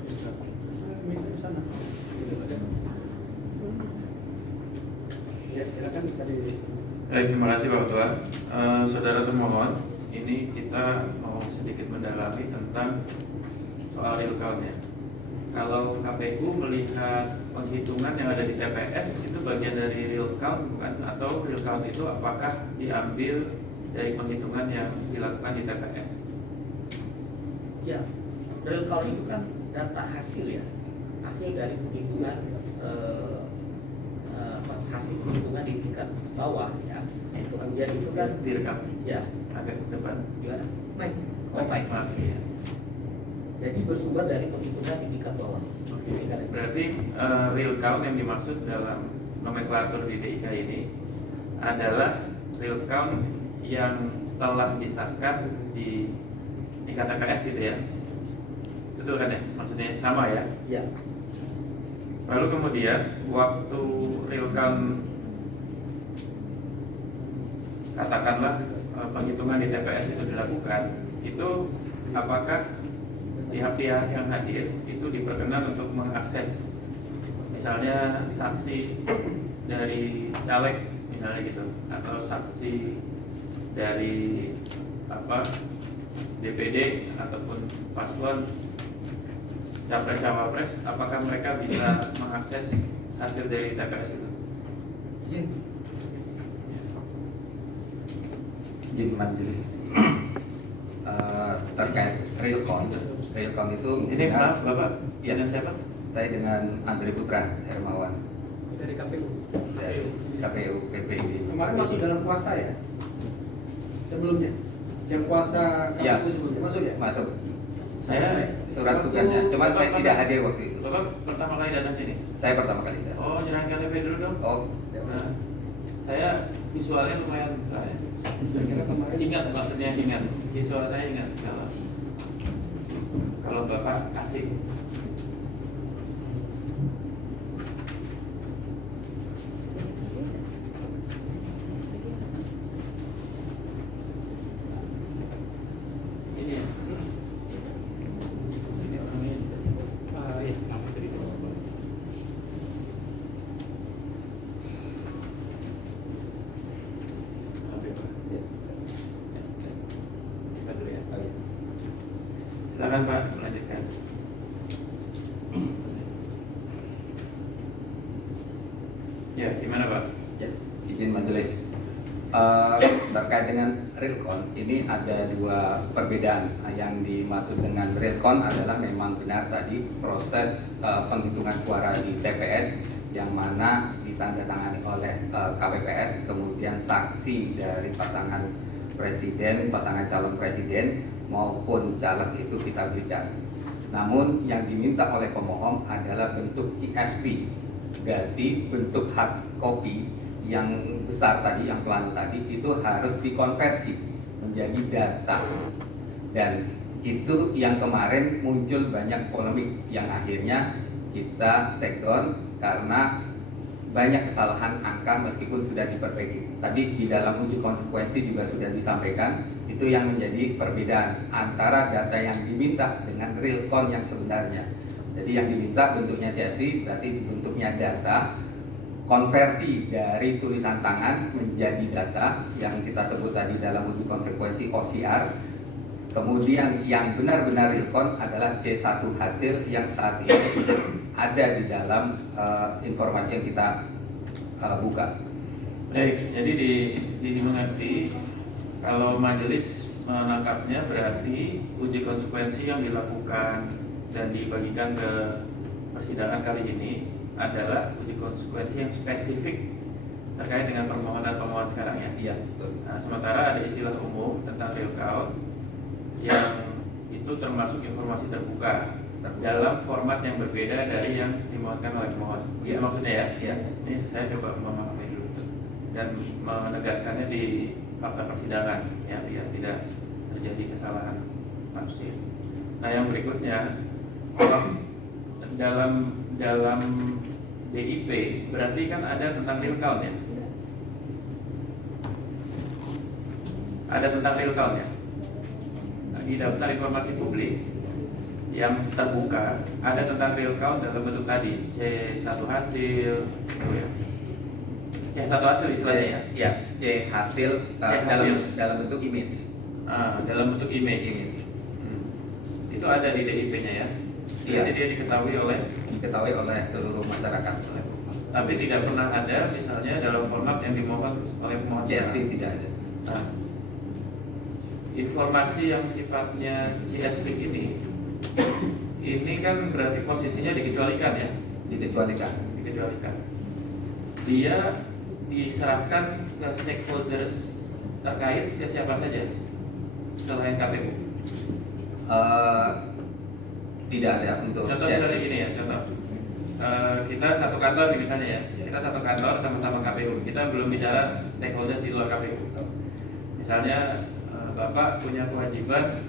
Di sana. Ya, silakan bisa di. Baik, terima kasih Bapak Ketua. Saudara termohon, ini kita mau sedikit mendalami tentang soal real count ya. Kalau KPU melihat penghitungan yang ada di TPS itu bagian dari real count bukan? Atau real count itu apakah diambil dari penghitungan yang dilakukan di TPS? Ya, real count itu kan data hasil ya, hasil dari penghitungan hasil penghitungan di tingkat bawah ya. Itu kemudian itu kan Direkam ya agak ke depan. gimana? Baik. Oh, baik. Maaf ya. Jadi bersumber dari penghitungan di tingkat bawah. Oke, berarti real count yang dimaksud dalam nomenklatur di DIK ini adalah real count yang telah disahkan di tingkat TPS gitu ya. Betul kan ya? Maksudnya sama ya? Ya, Lalu kemudian waktu real count katakanlah penghitungan di TPS itu dilakukan, itu apakah pihak-pihak yang hadir itu diperkenan untuk mengakses misalnya saksi dari caleg misalnya gitu, atau saksi dari DPD ataupun paslon capres-cawapres, apakah mereka bisa mengakses hasil dari TPS itu? Izin majelis. Terkait real count itu Ini maaf Bapak, Ya. dengan siapa? saya dengan Andri Putra Hermawan Dari KPU. dari KPU PPID. Kemarin masuk dalam kuasa ya? Sebelumnya? Yang kuasa KPU Ya. sebelumnya masuk ya? Masuk Saya surat Waktu- tugasnya, cuman saya Bapak- tidak hadir waktu itu. Bapak pertama kali datang sini? Saya pertama kali datang. Oh, nyerang KTP dulu dong. Oh, Nah, saya visualnya lumayan saya Saya kira kemarin ingat, maksudnya ingat visual saya ingat kalau Bapak asik. Ini ya. Ini orangnya. Iya, nama dari sana. Maaf ya, Pak. ya. Kita dulu ya. Oh, iya. Silakan Pak, melanjutkan. Ya, gimana Pak? Ya, izin majelis. Terkait dengan real count, ini ada dua perbedaan. Yang dimaksud dengan real count adalah memang benar tadi proses penghitungan suara di TPS yang mana ditandatangani oleh KPPS, kemudian saksi dari pasangan presiden, pasangan calon presiden maupun caleg itu kita berikan. Namun yang diminta oleh pemohon adalah bentuk CSV, berarti bentuk hard copy yang besar tadi, yang plano tadi itu harus dikonversi menjadi data, dan itu yang kemarin muncul banyak polemik yang akhirnya kita take down karena banyak kesalahan angka meskipun sudah diperbaiki. Tadi di dalam uji konsekuensi juga sudah disampaikan, itu yang menjadi perbedaan antara data yang diminta dengan real count yang sebenarnya. Jadi yang diminta bentuknya CSV, berarti bentuknya data, konversi dari tulisan tangan menjadi data yang kita sebut tadi dalam uji konsekuensi OCR. Kemudian yang benar-benar real count adalah C1 hasil yang saat ini ada di dalam informasi yang kita buka. Baik, jadi dimengerti kalau majelis menangkapnya berarti uji konsekuensi yang dilakukan dan dibagikan ke persidangan kali ini adalah uji konsekuensi yang spesifik terkait dengan permohonan pemohon sekarang ya. Iya, betul. Nah, sementara ada istilah umum tentang real count yang itu termasuk informasi terbuka dalam format yang berbeda dari yang dimohonkan oleh pemohon. Iya. Itu maksudnya ya? Iya. Ini saya coba memahami dulu dan menegaskannya di fakta persidangan ya, biar tidak terjadi kesalahan tafsir. Nah, yang berikutnya dalam DIP berarti kan ada tentang real count ya. ada tentang real count ya. Nah, di daftar informasi publik yang terbuka ada tentang real count dalam bentuk tadi C1 hasil, gitu ya. C1 hasil istilahnya ya. Ya, C hasil dalam bentuk image. Dalam bentuk image. Itu ada di DIP-nya ya. Iya. Jadi dia diketahui oleh seluruh masyarakat. tapi tidak pernah ada misalnya dalam format yang dimohon oleh pemohon. CSP tidak ada. Nah, informasi yang sifatnya CSP ini kan berarti posisinya dikecualikan ya. Dikecualikan. Dia diserahkan ke stakeholders terkait ke siapa saja selain KPU. Tidak ada untuk Contoh misalnya gini ya, contoh. Kita satu kantor nih misalnya ya, kita satu kantor sama-sama KPU. Kita belum bicara stakeholders di luar KPU. Misalnya Bapak punya kewajiban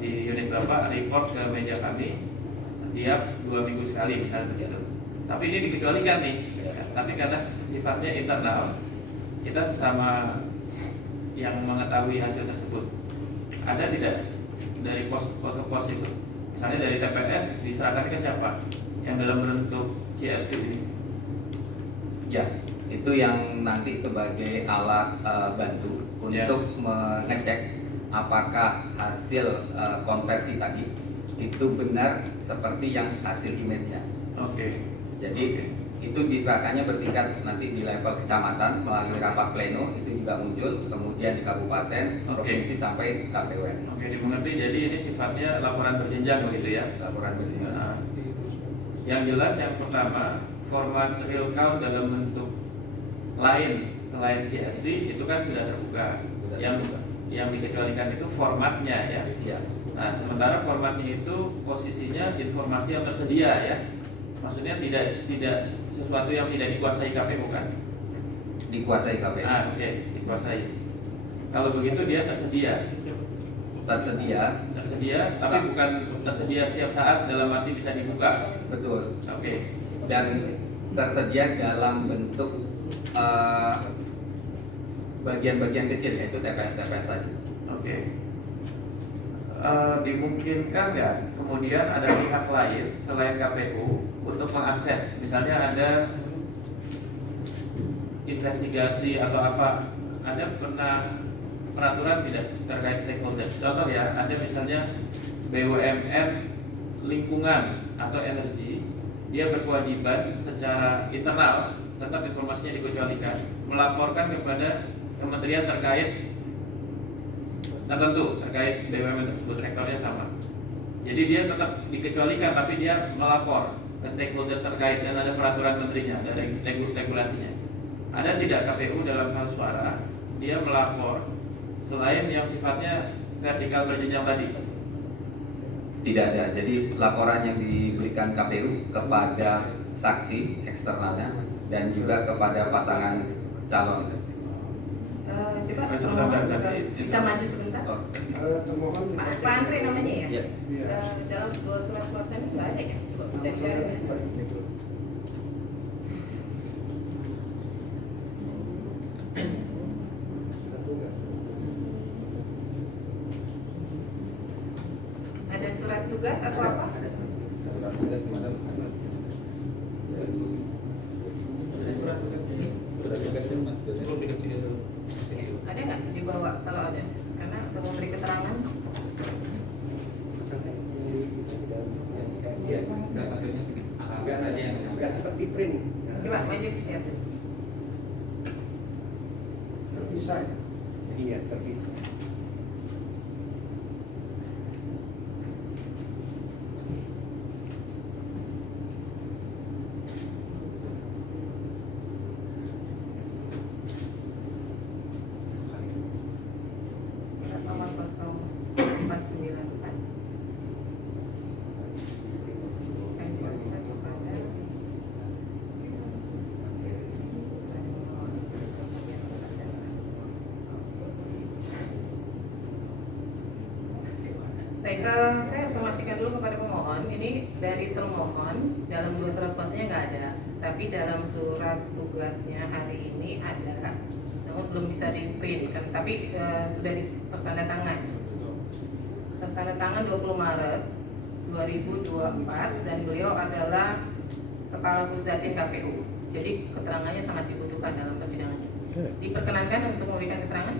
di unit Bapak report ke meja kami setiap 2 minggu sekali misalnya begitu. Tapi ini dikecualikan nih. Tapi karena sifatnya internal, kita sesama yang mengetahui hasil tersebut. Ada tidak dari pos itu? Misalnya dari TPS diserahkan ke siapa? Yang dalam bentuk CSP ini? Ya, itu yang nanti sebagai alat bantu untuk mengecek apakah hasil konversi tadi itu benar seperti yang hasil image-nya. Oke. Jadi itu diserahkannya bertingkat nanti di level kecamatan melalui rapat pleno itu juga muncul, kemudian di kabupaten, provinsi sampai KPUN. Oke, dimengerti. Jadi ini sifatnya laporan berjenjang begitu ya? Laporan berjenjang. Nah, yang jelas yang pertama, format real count dalam bentuk lain selain CSV itu kan sudah terbuka. Yang dikecualikan itu formatnya ya. Iya. Nah, sementara formatnya itu posisinya informasi yang tersedia ya. Maksudnya tidak sesuatu yang tidak dikuasai KPU kan? Dikuasai KPU. Oke, dikuasai. Kalau begitu dia tersedia. Tersedia, tapi bukan tersedia setiap saat dalam arti bisa dibuka. Betul. Oke. Dan tersedia dalam bentuk bagian-bagian kecil yaitu TPS-TPS tadi. Oke. Dimungkinkan nggak kemudian ada pihak lain selain KPU untuk mengakses, misalnya ada investigasi atau apa, ada peraturan tidak terkait stakeholders. Contoh ya, ada misalnya BUMN lingkungan atau energi, dia berkewajiban secara internal, tetap informasinya dikecualikan, melaporkan kepada kementerian terkait tertentu terkait BUMN tersebut, sektornya sama. Jadi dia tetap dikecualikan, tapi dia melapor ke stakeholders terkait dan ada peraturan menterinya, ada regulasinya. Ada tidak KPU dalam hal suara dia melapor selain yang sifatnya vertikal berjenjang tadi? Tidak ada. Jadi laporan yang diberikan KPU kepada saksi eksternalnya dan juga kepada pasangan calon. Coba bisa maju sebentar. Termohon Pak Andre namanya ya? Ya. Dalam sebuah surat kuasa ini nggak ada ya? Coba bisa share ya? Ada surat tugas atau apa? Ada nggak dibawa kalau ada? Karena untuk memberi keterangan. seperti print. Coba maju sih ya. terpisah ya. Iya, terpisah. Surat nomor 0494. Baik, saya informasikan dulu kepada pemohon. Ini dari termohon dalam dua surat kuasanya nggak ada, tapi dalam surat tugasnya hari ini ada. Namun belum bisa di print kan, tapi sudah ditandatangan. Tertandatangan 20 Maret 2024 dan beliau adalah Kepala Pusdatin KPU. Jadi keterangannya sangat dibutuhkan dalam persidangan. Diperkenankan untuk memberikan keterangan?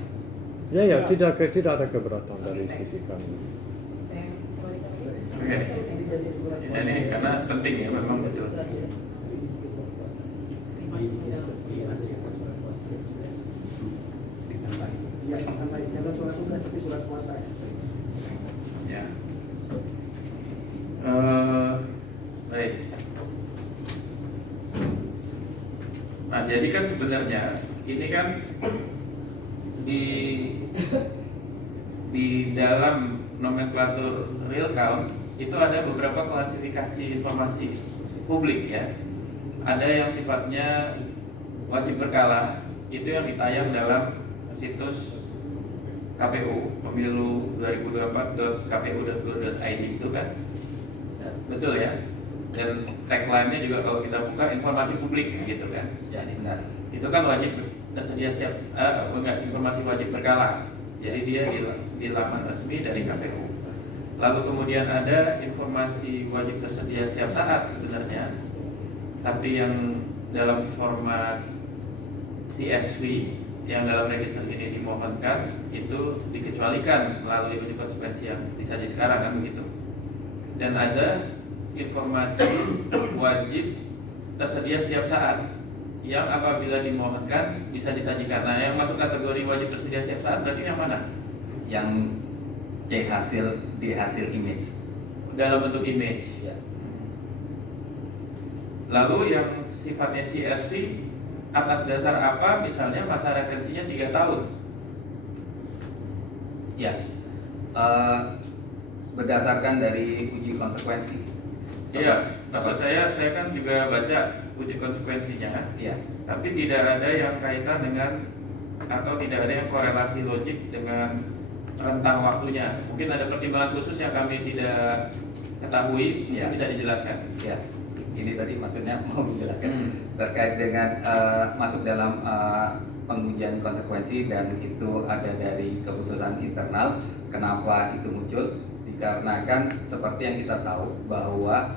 Ya, tidak ada keberatan dari sisi kami. Saya kembalikan. Oke. Ini karena penting ya memang betul. Ya, sampai jangan surat tugas tapi surat kuasa. Ya. Baik. Nah, jadi kan sebenarnya ini kan di dalam nomenklatur real count itu ada beberapa klasifikasi informasi publik ya. Ada yang sifatnya wajib berkala, itu yang ditayang dalam situs KPU pemilu 2024.kpu.go.id itu kan, ya, betul ya. Dan tagline-nya juga kalau kita buka informasi publik gitu kan. Ya, benar. Itu kan wajib tersedia setiap informasi wajib berkala. Jadi dia di laman resmi dari KPU. Lalu kemudian ada informasi wajib tersedia setiap saat sebenarnya, tapi yang dalam format CSV yang dalam register ini dimohonkan itu dikecualikan melalui uji konsekuensi yang disaji sekarang kan begitu. Dan ada informasi wajib tersedia setiap saat yang apabila dimohonkan bisa disajikan. Nah, yang masuk kategori wajib tersedia setiap saat berarti yang mana? Yang C hasil, D hasil image. Dalam bentuk image. Ya. Lalu yang sifatnya CSV atas dasar apa? Misalnya masa retensinya 3 tahun. Ya. Berdasarkan dari uji konsekuensi. Iya, maksud saya kan juga baca uji konsekuensinya. Iya. Tapi tidak ada yang kaitan dengan atau tidak ada yang korelasi logik dengan rentang waktunya. Mungkin ada pertimbangan khusus yang kami tidak ketahui, Ya. tidak dijelaskan. Ya, ini tadi maksudnya mau menjelaskan terkait dengan masuk dalam pengujian konsekuensi dan itu ada dari keputusan internal. Kenapa itu muncul? Dikarenakan seperti yang kita tahu bahwa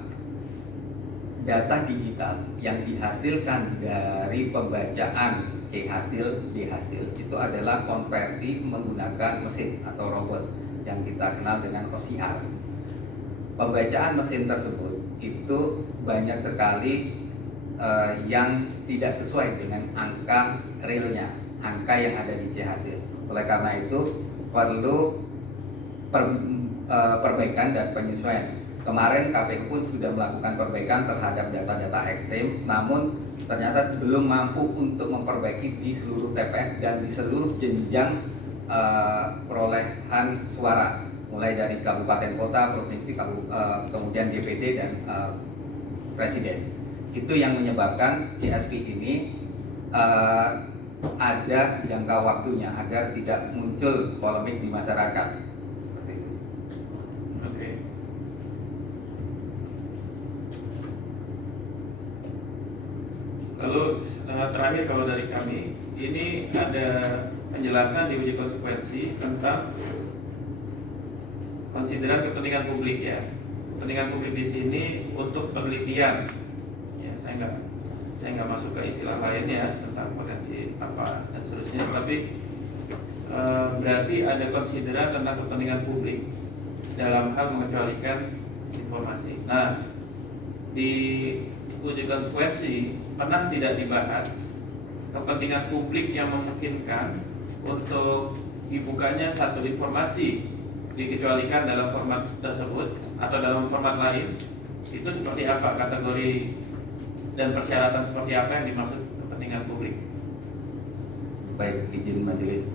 data digital yang dihasilkan dari pembacaan C hasil, D hasil itu adalah konversi menggunakan mesin atau robot yang kita kenal dengan OCR. Pembacaan mesin tersebut itu banyak sekali yang tidak sesuai dengan angka realnya, angka yang ada di C hasil. Oleh karena itu perlu perbaikan dan penyesuaian. Kemarin KPU pun sudah melakukan perbaikan terhadap data-data ekstrim, namun ternyata belum mampu untuk memperbaiki di seluruh TPS dan di seluruh jenjang perolehan suara, mulai dari kabupaten kota, provinsi, kemudian DPD dan presiden. Itu yang menyebabkan CSP ini ada jangka waktunya agar tidak muncul polemik di masyarakat. Seperti itu. Oke. Lalu terakhir kalau dari kami, ini ada penjelasan di uji konsekuensi tentang konsideran kepentingan publik ya. Kepentingan publik di sini untuk penelitian. Ya, saya nggak masuk ke istilah lainnya tentang potensi apa dan seterusnya, tapi berarti ada konsideran tentang kepentingan publik dalam hal mengecualikan informasi. Nah, di uji konsekuensi pernah tidak dibahas kepentingan publik yang memungkinkan untuk dibukanya satu informasi dikecualikan dalam format tersebut atau dalam format lain, itu seperti apa kategori dan persyaratan seperti apa yang dimaksud kepentingan publik? Baik, izin majelis.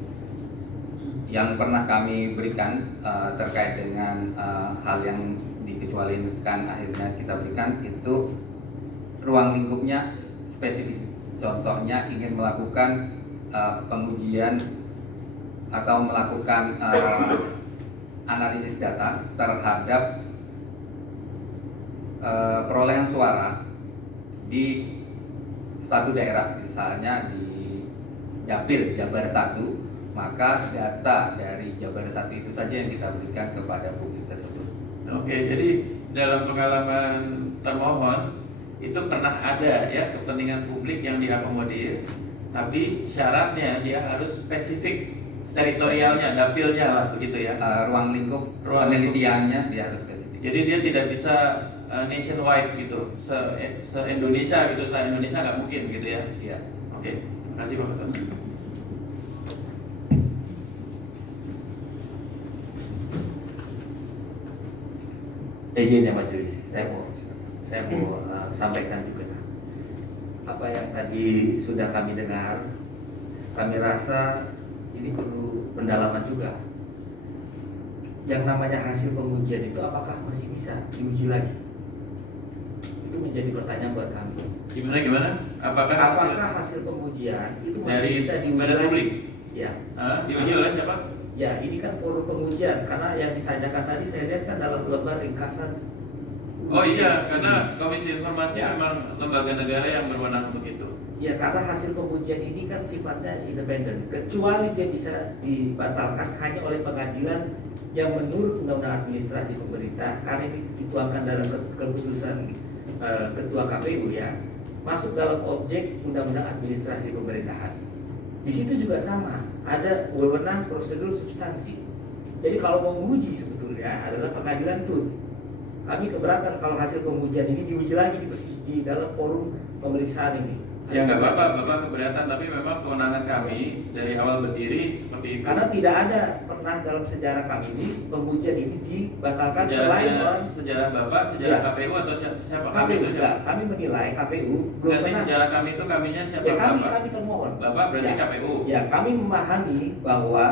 Yang pernah kami berikan terkait dengan hal yang dikecualikan akhirnya kita berikan itu ruang lingkupnya spesifik. Contohnya ingin melakukan pengujian atau melakukan analisis data terhadap perolehan suara di satu daerah, misalnya di Dapil Jabar 1, maka data dari Jabar 1 itu saja yang kita berikan kepada publik tersebut. Oke, jadi dalam pengalaman termohon itu pernah ada ya kepentingan publik yang diakomodir, tapi syaratnya dia harus spesifik teritorialnya, dapilnya lah begitu ya. Ruang lingkup Ruang penelitiannya dia harus spesifik. Jadi dia tidak bisa nationwide gitu, se-Indonesia gitu, se-Indonesia nggak mungkin gitu ya. Iya. Oke, terima kasih Pak Ketua. Izin ya majelis, saya mau sampaikan juga apa yang tadi sudah kami dengar. Kami rasa ini perlu pendalaman juga. Yang namanya hasil pengujian itu apakah masih bisa diuji lagi? Itu menjadi pertanyaan buat kami. Gimana? Apakah hasil pengujian itu masih dari bisa diuji badan lagi? publik? Ya. Diuji oleh siapa? Ya, ini kan forum pengujian karena yang ditanyakan tadi saya lihat kan dalam lembar ringkasan. Oh iya, karena Komisi Informasi memang lembaga negara yang berwenang untuk itu. Ya, karena hasil pengujian ini kan sifatnya independen, kecuali dia bisa dibatalkan hanya oleh pengadilan yang menurut Undang-Undang Administrasi Pemerintah, karena ini dituangkan dalam keputusan Ketua KPU ya, masuk dalam objek Undang-Undang Administrasi Pemerintahan. Di situ juga sama, ada wewenang prosedur substansi. Jadi kalau mau menguji sebetulnya adalah pengadilan TUT. Kami keberatan kalau hasil pengujian ini diuji lagi di dalam forum pemeriksaan ini. Ya nggak apa-apa, Bapak keberatan, tapi memang kewenangan kami dari awal berdiri seperti itu. Karena tidak ada pernah dalam sejarah kami ini pengujian ini dibatalkan selain orang sejarah Bapak, sejarah Ya. KPU atau siapa? KPU. itu Enggak, kami menilai KPU belum Berarti pernah. sejarah kami itu kaminya siapa? Ya Bapak? kami termohon. Bapak berarti Ya. KPU. Ya, kami memahami bahwa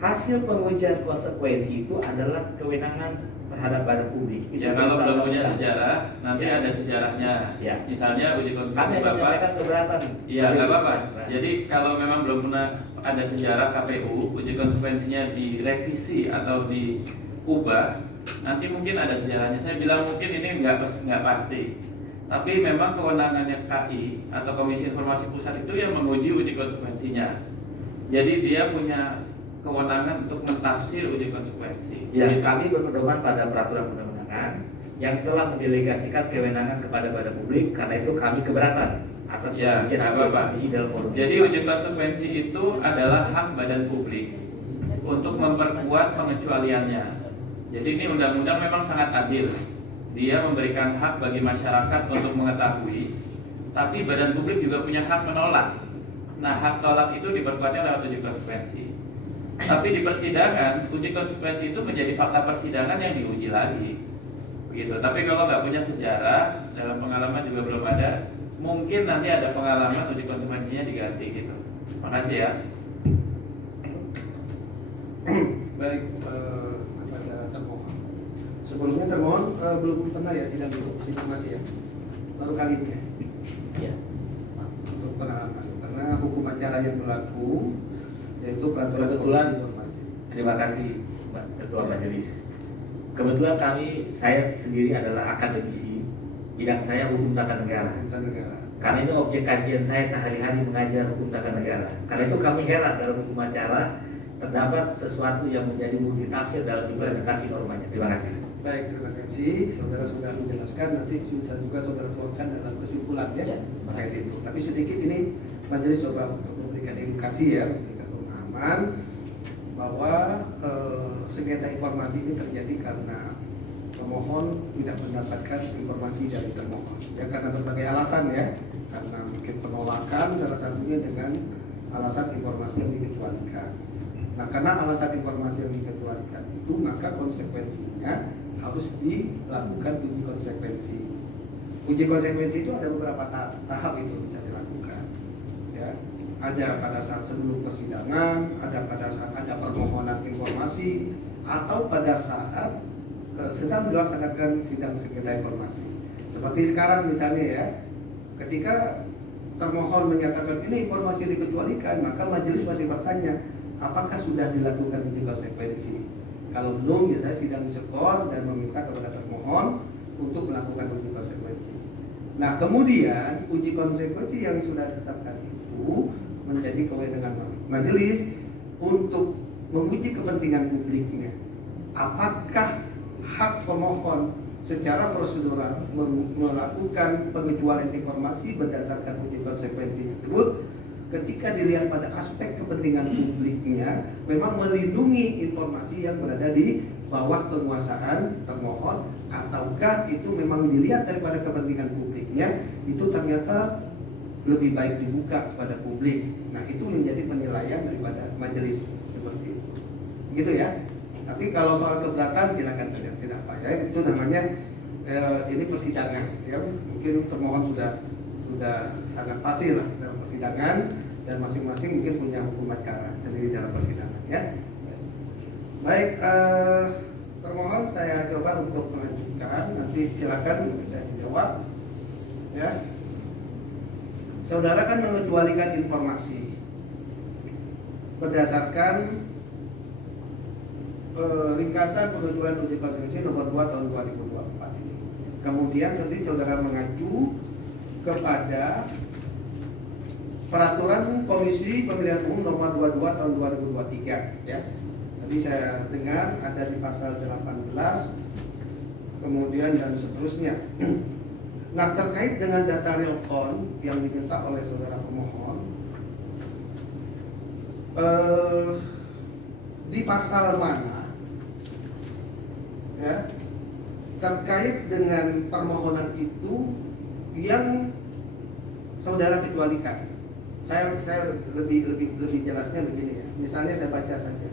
hasil pengujian konsekuensi itu adalah kewenangan terhadap badan publik. Itu Ya kalau belum punya undang-undang. sejarah, nanti Ya. ada sejarahnya. Ya. Misalnya uji Kami konsekuensi hanya Bapak. menyampaikan keberatan. Iya nggak apa-apa. Nah, Jadi kalau memang belum pernah ada sejarah KPU, uji konsekuensinya direvisi atau diubah, nanti mungkin ada sejarahnya. Saya bilang mungkin ini nggak pasti. Tapi memang kewenangannya KI atau Komisi Informasi Pusat itu yang menguji uji konsekuensinya. Jadi dia punya kewenangan untuk mentafsir uji konsekuensi. Ya, Jadi, kami berpedoman pada peraturan perundang-undangan yang telah mendelegasikan kewenangan kepada badan publik, karena itu kami keberatan atas Ya, pengujian nggak hasil apa-apa. uji dalam forum. Jadi uji konsekuensi itu adalah hak badan publik untuk memperkuat pengecualiannya. Jadi ini undang-undang memang sangat adil. Dia memberikan hak bagi masyarakat untuk mengetahui, tapi badan publik juga punya hak menolak. Nah, hak tolak itu diperkuatnya lewat uji konsekuensi. Tapi di persidangan, uji konsekuensi itu menjadi fakta persidangan yang diuji lagi. Begitu. Tapi kalau nggak punya sejarah, dalam pengalaman juga belum ada, mungkin nanti ada pengalaman uji konsekuensinya diganti gitu. Makasih ya. Baik, kepada termohon. Sebelumnya termohon belum pernah ya sidang di Komisi Informasi ya, baru kali ini ya. Ya. Untuk pengalaman, karena hukum acara yang berlaku yaitu peraturan Kebetulan. Komisi Informasi. Terima kasih Pak Ketua Majelis. Kebetulan saya sendiri adalah akademisi, bidang saya hukum tata negara. Tata negara. Karena ini objek kajian saya sehari-hari mengajar hukum tata negara. Karena itu kami heran dalam hukum acara terdapat sesuatu yang menjadi multitafsir dalam implementasi normanya. Terima kasih. Baik, terima kasih. Saudara sudah menjelaskan, nanti bisa juga saudara tuangkan dalam kesimpulan ya, Ya, terima terkait kasih. itu. Tapi sedikit ini majelis coba untuk memberikan edukasi ya, memberikan pemahaman bahwa sengketa informasi ini terjadi karena pemohon tidak mendapatkan informasi dari termohon. Ya karena berbagai alasan ya, karena mungkin penolakan salah satunya dengan alasan informasi yang dikecualikan. Nah, karena alasan informasi yang dikecualikan itu, maka konsekuensinya harus dilakukan uji konsekuensi. Uji konsekuensi itu ada beberapa tahap itu bisa dilakukan. Ya, ada pada saat sebelum persidangan, ada pada saat ada permohonan informasi, atau pada saat sedang dilaksanakan sidang sengketa informasi. Seperti sekarang misalnya ya, ketika termohon menyatakan ini informasi dikecualikan, maka majelis masih bertanya, apakah sudah dilakukan uji konsekuensi? Kalau belum, biasanya sidang diskor dan meminta kepada termohon untuk melakukan uji konsekuensi. Nah, kemudian uji konsekuensi yang sudah ditetapkan itu menjadi kewenangan majelis untuk menguji kepentingan publiknya. Apakah hak pemohon secara prosedural melakukan pengecualian informasi berdasarkan uji konsekuensi tersebut ketika dilihat pada aspek kepentingan publiknya memang melindungi informasi yang berada di bawah penguasaan termohon, ataukah itu memang dilihat daripada kepentingan publiknya itu ternyata lebih baik dibuka kepada publik. Nah, itu menjadi penilaian daripada majelis seperti itu. Gitu ya. Tapi kalau soal keberatan silakan saja, tidak apa ya. Itu namanya ini persidangan ya. Mungkin termohon sudah sangat fasih lah dalam persidangan dan masing-masing mungkin punya hukum acara sendiri dalam persidangan ya. Baik, termohon saya coba untuk mengajukan, nanti silakan bisa dijawab ya. Saudara kan mengecualikan informasi berdasarkan ringkasan pengecualian uji konsekuensi nomor 2 tahun 2024 ini. Kemudian nanti saudara mengacu kepada peraturan Komisi Pemilihan Umum nomor 22 tahun 2023 ya. Tadi saya dengar ada di pasal 18 kemudian dan seterusnya. Nah, terkait dengan data realcon yang diminta oleh saudara pemohon, di pasal mana ya terkait dengan permohonan itu yang saudara kecualikan? Saya lebih jelasnya begini ya. Misalnya saya baca saja.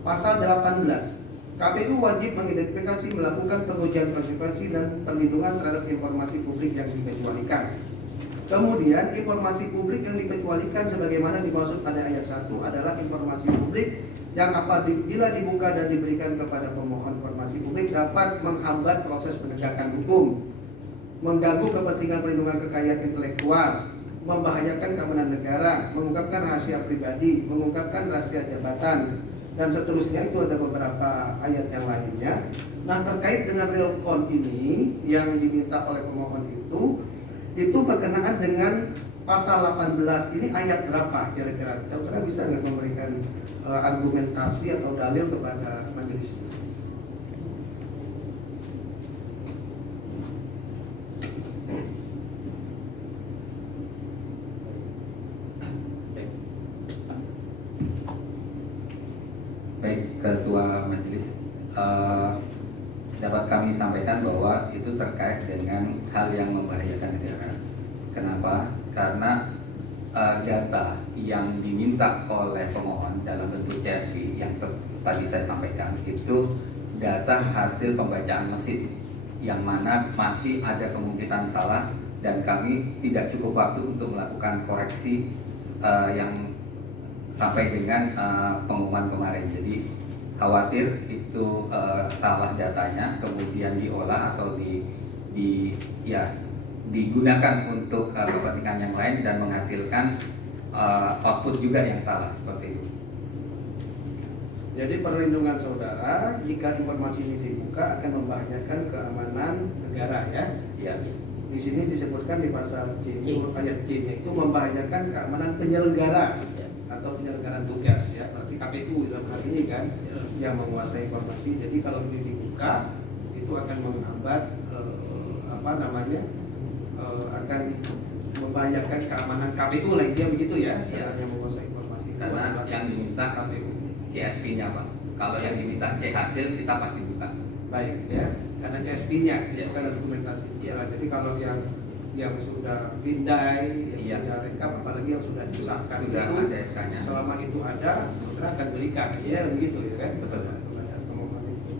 Pasal 18. KPU wajib mengidentifikasi, melakukan pengujian konsekuensi dan perlindungan terhadap informasi publik yang dikecualikan. Kemudian informasi publik yang dikecualikan sebagaimana dimaksud pada ayat 1 adalah informasi publik yang apabila dibuka dan diberikan kepada pemohon informasi publik dapat menghambat proses penegakan hukum, mengganggu kepentingan perlindungan kekayaan intelektual, membahayakan keamanan negara, mengungkapkan rahasia pribadi, mengungkapkan rahasia jabatan, dan seterusnya. Itu ada beberapa ayat yang lainnya. Nah, terkait dengan realcon ini yang diminta oleh pemohon itu berkenaan dengan pasal 18 ini ayat berapa kira-kira? Saudara bisa nggak memberikan argumentasi atau dalil kepada majelis? Baik, Ketua Majelis, dapat kami sampaikan bahwa itu terkait dengan hal yang membahayakan negara. Kenapa? Karena data yang diminta oleh pemohon dalam bentuk CSV yang tadi saya sampaikan itu data hasil pembacaan mesin yang mana masih ada kemungkinan salah dan kami tidak cukup waktu untuk melakukan koreksi yang sampai dengan pengumuman kemarin. Jadi khawatir itu salah datanya kemudian diolah atau digunakan untuk kepentingan yang lain dan menghasilkan output juga yang salah seperti itu. Jadi perlindungan saudara jika informasi ini dibuka akan membahayakan keamanan negara ya. Ya. Di sini disebutkan di pasal C, ayat C-nya itu membahayakan keamanan penyelenggara atau penyelenggaraan tugas ya, berarti KPU dalam hal ini kan yang menguasai informasi. Jadi kalau ini dibuka itu akan menghambat akan membahayakan keamanan KPU lah, dia begitu ya, yang menguasai informasi. Karena yang diminta KPU CSP-nya Pak. Kalau yang diminta C hasil kita pasti buka. Baik ya, karena CSP-nya ya. Bukan dokumentasi. Ya. Jadi kalau yang sudah pindai, yang sudah rekap, apalagi yang sudah disahkan sudah itu, ada SK-nya. selama itu ada, saudara akan berikan, ya begitu ya kan? Betul. Kepada pemohon itu.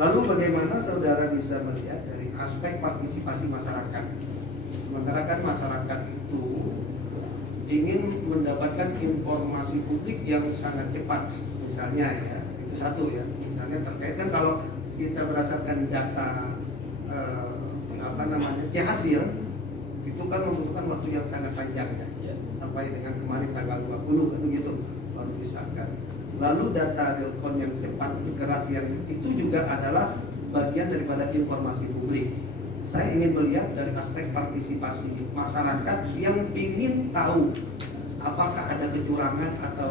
Lalu bagaimana saudara bisa melihat dari aspek partisipasi masyarakat? Sementara kan masyarakat itu ingin mendapatkan informasi publik yang sangat cepat, misalnya ya, itu satu ya. Misalnya terkait kan kalau kita berdasarkan data C hasil itu kan membutuhkan waktu yang sangat panjang ya. Sampai dengan kemarin tanggal 20 kan begitu baru disahkan. Lalu data realcon yang cepat bergerak yang itu juga adalah bagian daripada informasi publik. Saya ingin melihat dari aspek partisipasi masyarakat yang ingin tahu apakah ada kecurangan atau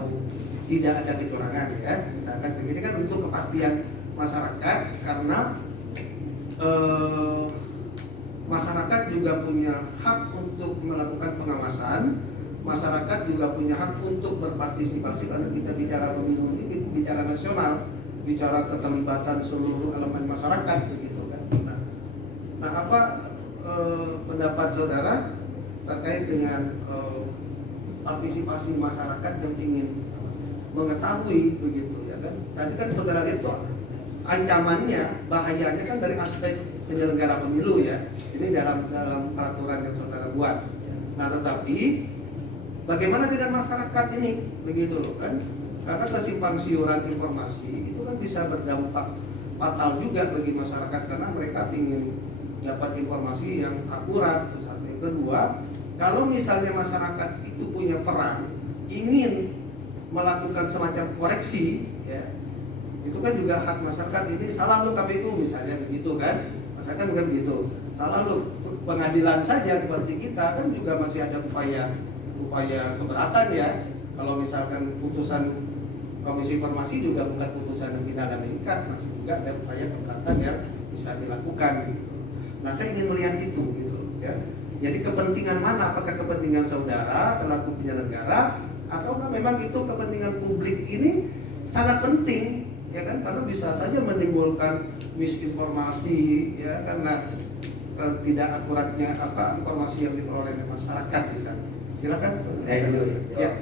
tidak ada kecurangan ya. Misalkan begini kan untuk kepastian masyarakat, karena masyarakat juga punya hak untuk melakukan pengawasan, masyarakat juga punya hak untuk berpartisipasi, karena kita bicara pemilu ini bicara nasional, bicara keterlibatan seluruh elemen masyarakat begitu kan. Nah apa pendapat saudara terkait dengan partisipasi masyarakat yang ingin mengetahui begitu ya kan? Tadi kan saudara lihat tuh ancamannya, bahayanya kan dari aspek penyelenggara pemilu ya. Ini dalam peraturan yang saudara buat. Nah tetapi bagaimana dengan masyarakat ini begitu loh kan? Karena kesimpang siuran informasi itu kan bisa berdampak fatal juga bagi masyarakat, karena mereka ingin dapat informasi yang akurat. Itu satu. Yang kedua, kalau misalnya masyarakat itu punya peran ingin melakukan semacam koreksi ya, itu kan juga hak masyarakat. Ini salah lu KPU misalnya begitu kan, masyarakat bukan begitu, salah lu pengadilan saja seperti kita kan juga masih ada upaya keberatan ya. Kalau misalkan putusan Komisi Informasi juga bukan putusan yang final dan mengikat, masih juga ada upaya keberatan yang bisa dilakukan gitu. Nah saya ingin melihat itu gitu ya. Jadi kepentingan mana? Apakah kepentingan saudara selaku penyelenggara, ataukah memang itu kepentingan publik ini sangat penting ya kan, karena bisa saja menimbulkan misinformasi ya, karena tidak akuratnya informasi yang diperoleh oleh masyarakat di sana. Silakan. Saya dulu ya.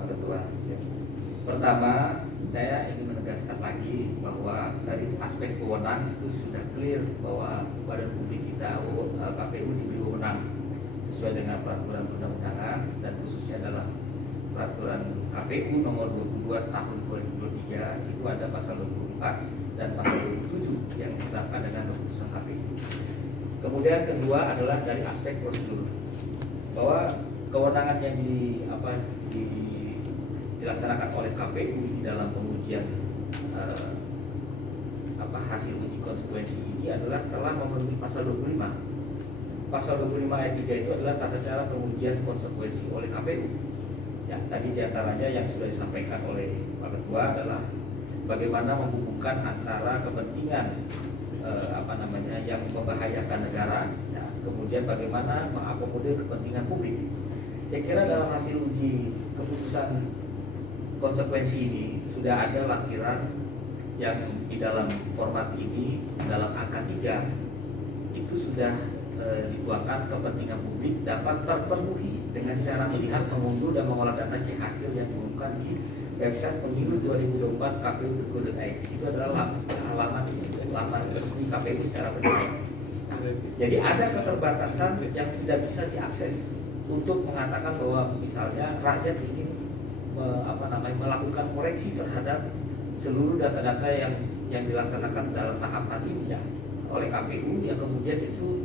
Pak Ketua. Pertama, saya ingin menegaskan lagi bahwa dari aspek wewenang itu sudah clear bahwa badan publik kita KPU diberi wewenang sesuai dengan peraturan undang-undangan, dan khususnya dalam peraturan KPU nomor 22 tahun 2023 itu ada pasal 24 dan pasal 27 yang ditetapkan dengan keputusan KPU. Kemudian kedua adalah dari aspek prosedur, bahwa kewenangan yang dilaksanakan oleh KPU di dalam pengujian hasil uji konsekuensi ini adalah telah memenuhi pasal 25. Pasal 25 ayat 3 itu adalah tata cara pengujian konsekuensi oleh KPU. Ya, tadi diantaranya yang sudah disampaikan oleh Pak Ketua adalah bagaimana menghubungkan antara kepentingan yang membahayakan negara, ya, kemudian bagaimana mengakomodir kepentingan publik. Saya kira dalam hasil uji keputusan konsekuensi ini sudah ada lampiran yang di dalam format ini, dalam angka 3 itu sudah dituangkan kepentingan publik dapat terpenuhi dengan cara melihat, mengunduh dan mengolah data C hasil yang diumumkan di website pemilu 2024 kpu.id. Itu adalah laman resmi KPU secara berbeda. Jadi ada keterbatasan yang tidak bisa diakses untuk mengatakan bahwa misalnya rakyat ingin melakukan koreksi terhadap seluruh data-data yang dilaksanakan dalam tahapan ini ya oleh KPU, yang kemudian itu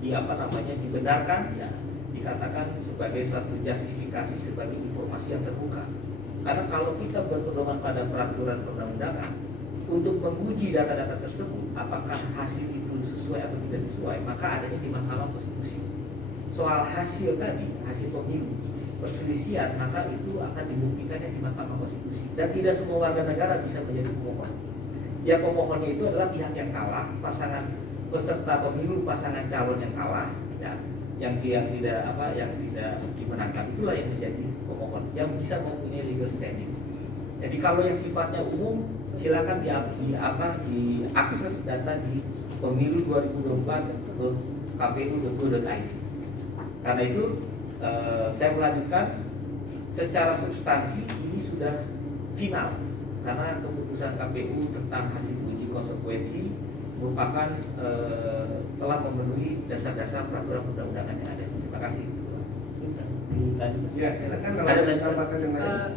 dibenarkan ya, dikatakan sebagai suatu justifikasi sebagai informasi yang terbuka. Karena kalau kita berpedoman pada peraturan perundang-undangan untuk menguji data-data tersebut apakah hasil itu sesuai atau tidak sesuai, maka adanya di Mahkamah Konstitusi. Soal hasil tadi, hasil pemilu perselisihan, maka itu akan dibuktikannya di Mahkamah Konstitusi, dan tidak semua warga negara bisa menjadi pemohon. Ya, pemohonnya itu adalah pihak yang kalah, pasangan peserta pemilu, pasangan calon yang kalah, ya, yang tidak dimenangkan, itulah yang menjadi pemohon, yang bisa mempunyai legal standing. Jadi kalau yang sifatnya umum, silakan diakses data di pemilu 2024 kpu.go.id. Karena itu saya melanjutkan, secara substansi ini sudah final karena keputusan KPU tentang hasil uji konsekuensi merupakan telah memenuhi dasar-dasar peraturan perundang-undangan yang ada. Terima kasih. Ya, silakan kalau ada tambahkan yang lain.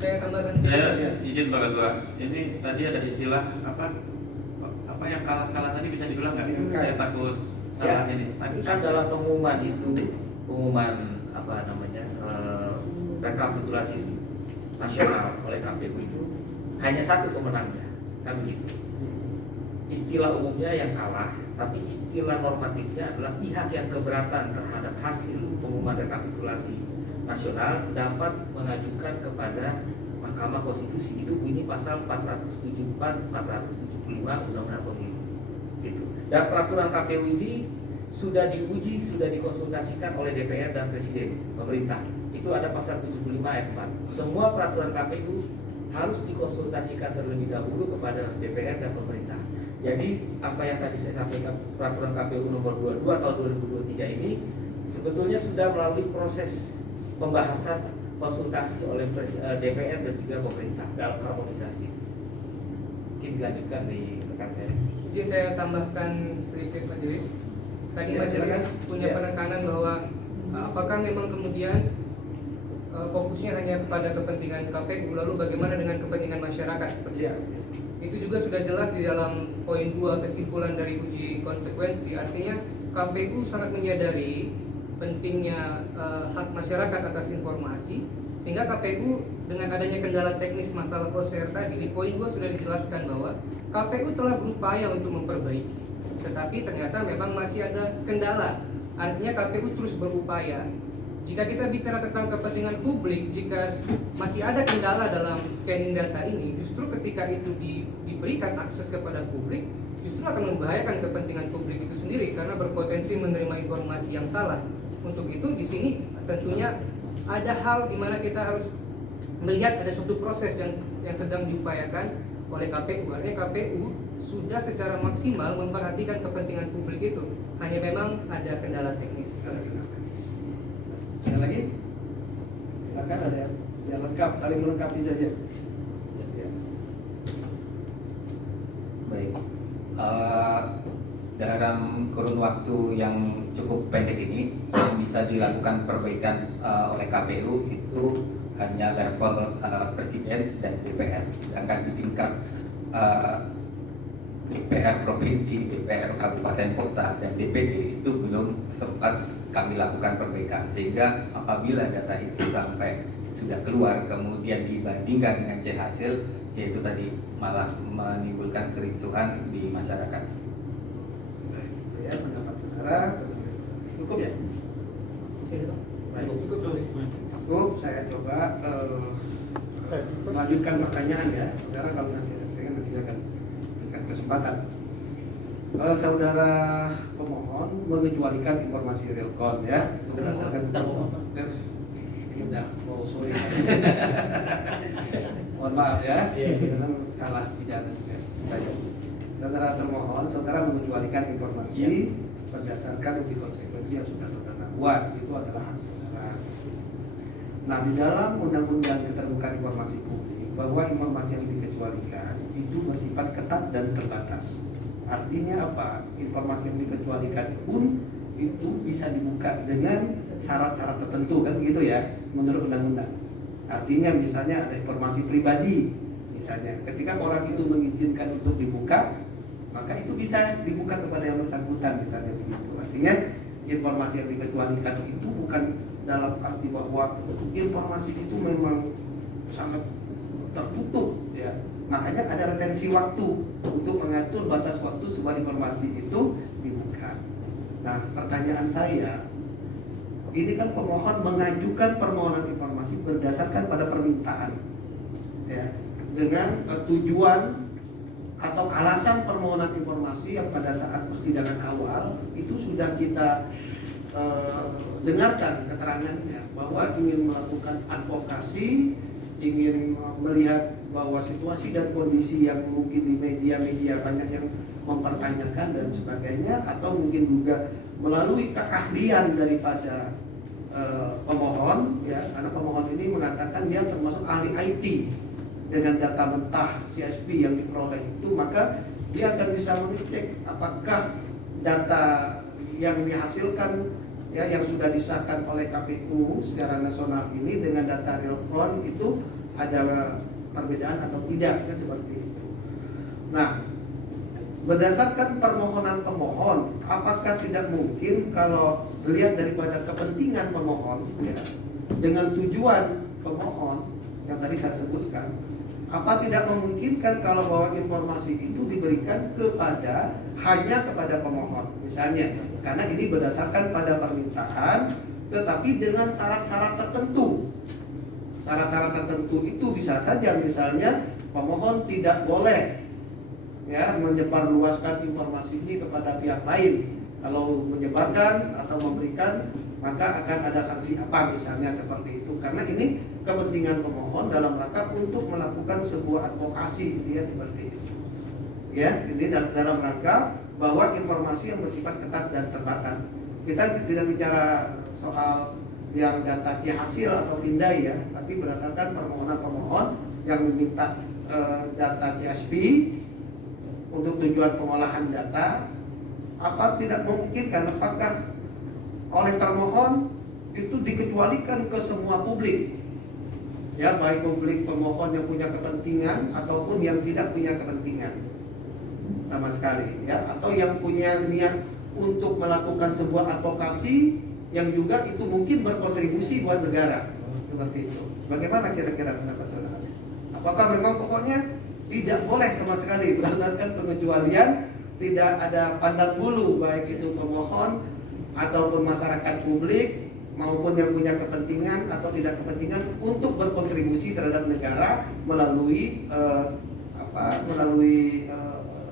Saya tambahkan sedikit. Saya izin Pak Ketua. Ini tadi ada istilah apa yang kalah tadi, bisa diulang nggak? Saya takut salah Ya, ini. kan dalam pengumuman itu, rekapitulasi nasional oleh KPU itu hanya satu pemenangnya, kan begitu. Istilah umumnya yang kalah, tapi istilah normatifnya adalah pihak yang keberatan terhadap hasil pengumuman rekapitulasi nasional dapat mengajukan kepada Mahkamah Konstitusi. Itu bunyi pasal 474, 475 Undang-Undang Pemilu. Gitu. Dan peraturan KPU ini sudah diuji, sudah dikonsultasikan oleh DPR dan Presiden, pemerintah. Itu ada pasal 75 ayat 4. Semua peraturan KPU harus dikonsultasikan terlebih dahulu kepada DPR dan pemerintah. Jadi apa yang tadi saya sampaikan, peraturan KPU nomor 22 tahun 2023 ini sebetulnya sudah melalui proses pembahasan konsultasi oleh DPR dan juga pemerintah dalam harmonisasi. Mungkin dilanjutkan di rekan saya. Izin saya tambahkan sedikit majelis. Tadi Ya, silakan. majelis punya Ya. penekanan bahwa apakah memang kemudian fokusnya hanya kepada kepentingan KPU, lalu bagaimana dengan kepentingan masyarakat seperti Ya. itu? Itu juga sudah jelas di dalam poin 2 kesimpulan dari uji konsekuensi. Artinya KPU sangat menyadari pentingnya hak masyarakat atas informasi, sehingga KPU dengan adanya kendala teknis masalah OSR tadi di poin 2 sudah dijelaskan bahwa KPU telah berupaya untuk memperbaiki, tetapi ternyata memang masih ada kendala. Artinya KPU terus berupaya. Jika kita bicara tentang kepentingan publik, jika masih ada kendala dalam scanning data ini, justru ketika itu diberikan akses kepada publik, justru akan membahayakan kepentingan publik itu sendiri karena berpotensi menerima informasi yang salah. Untuk itu di sini tentunya ada hal di mana kita harus melihat ada suatu proses yang sedang diupayakan oleh KPU. Artinya KPU sudah secara maksimal memperhatikan kepentingan publik itu. Hanya memang ada kendala teknis. Ada lagi? Silakan, ada yang lengkap, saling melengkapi saja. Ya. Baik, dalam kurun waktu yang cukup pendek ini yang bisa dilakukan perbaikan oleh KPU itu hanya level Presiden dan DPR, sedangkan di tingkat DPR provinsi, DPR kabupaten kota, dan DPD itu belum sempat kami lakukan perbaikan, sehingga apabila data itu sampai sudah keluar kemudian dibandingkan dengan C hasil, yaitu tadi malah menimbulkan kericuhan di masyarakat. Baik, itu ya pendapat saudara. Cukup ya? Baik. Cukup, saya coba melanjutkan pertanyaan ya. Saudara kalau nanti akan berikan kesempatan. Saudara pemohon mengecualikan informasi realcon ya, itu berdasarkan terus ini udah sorry. Mohon maaf ya, memang salah pidana juga. Baik. Saudara termohon, saudara mengecualikan informasi berdasarkan uji konsekuensi yang sudah saudara buat, itu adalah hak saudara. Nah, di dalam Undang-Undang Keterbukaan Informasi Publik bahwa informasi yang dikecualikan itu bersifat ketat dan terbatas. Artinya apa? Informasi yang dikecualikan pun itu bisa dibuka dengan syarat-syarat tertentu kan begitu ya menurut undang-undang. Artinya misalnya ada informasi pribadi, misalnya ketika orang itu mengizinkan untuk dibuka, maka itu bisa dibuka kepada yang bersangkutan misalnya begitu. Artinya informasi yang dikecualikan itu bukan dalam arti bahwa informasi itu memang sangat tertutup ya. Makanya ada retensi waktu untuk mengatur batas waktu sebuah informasi itu dibuka. Nah, pertanyaan saya, ini kan pemohon mengajukan permohonan informasi berdasarkan pada permintaan, ya, dengan tujuan atau alasan permohonan informasi yang pada saat persidangan awal itu sudah kita dengarkan keterangannya bahwa ingin melakukan advokasi, ingin melihat bahwa situasi dan kondisi yang mungkin di media-media banyak yang mempertanyakan dan sebagainya, atau mungkin juga melalui keahlian daripada pemohon ya, karena pemohon ini mengatakan dia termasuk ahli IT dengan data mentah CSV yang diperoleh itu, maka dia akan bisa mengecek apakah data yang dihasilkan ya yang sudah disahkan oleh KPU secara nasional ini dengan data realcon itu ada perbedaan atau tidak, kan seperti itu. Nah, berdasarkan permohonan pemohon, apakah tidak mungkin kalau dilihat daripada kepentingan pemohon ya, dengan tujuan pemohon yang tadi saya sebutkan, apa tidak memungkinkan kalau bahwa informasi itu diberikan hanya kepada pemohon misalnya, karena ini berdasarkan pada permintaan tetapi dengan syarat-syarat tertentu. Syarat-syarat tertentu itu bisa saja misalnya pemohon tidak boleh ya menyebarluaskan informasi ini kepada pihak lain. Kalau menyebarkan atau memberikan maka akan ada sanksi apa misalnya seperti itu. Karena ini kepentingan pemohon dalam rangka untuk melakukan sebuah advokasi gitu ya seperti itu. Ya, ini dalam rangka bahwa informasi yang bersifat ketat dan terbatas. Kita tidak bicara soal yang data key hasil atau pindai ya, tapi berdasarkan permohonan pemohon yang meminta data KSP untuk tujuan pengolahan data, apa tidak memungkinkan apakah oleh termohon itu dikecualikan ke semua publik, ya baik publik pemohon yang punya kepentingan ataupun yang tidak punya kepentingan sama sekali, ya atau yang punya niat untuk melakukan sebuah advokasi yang juga itu mungkin berkontribusi buat negara seperti itu. Bagaimana kira-kira pendapat saudara? Apakah memang pokoknya tidak boleh sama sekali berdasarkan pengecualian, tidak ada pandang bulu baik itu pemohon ataupun masyarakat publik maupun yang punya kepentingan atau tidak kepentingan untuk berkontribusi terhadap negara melalui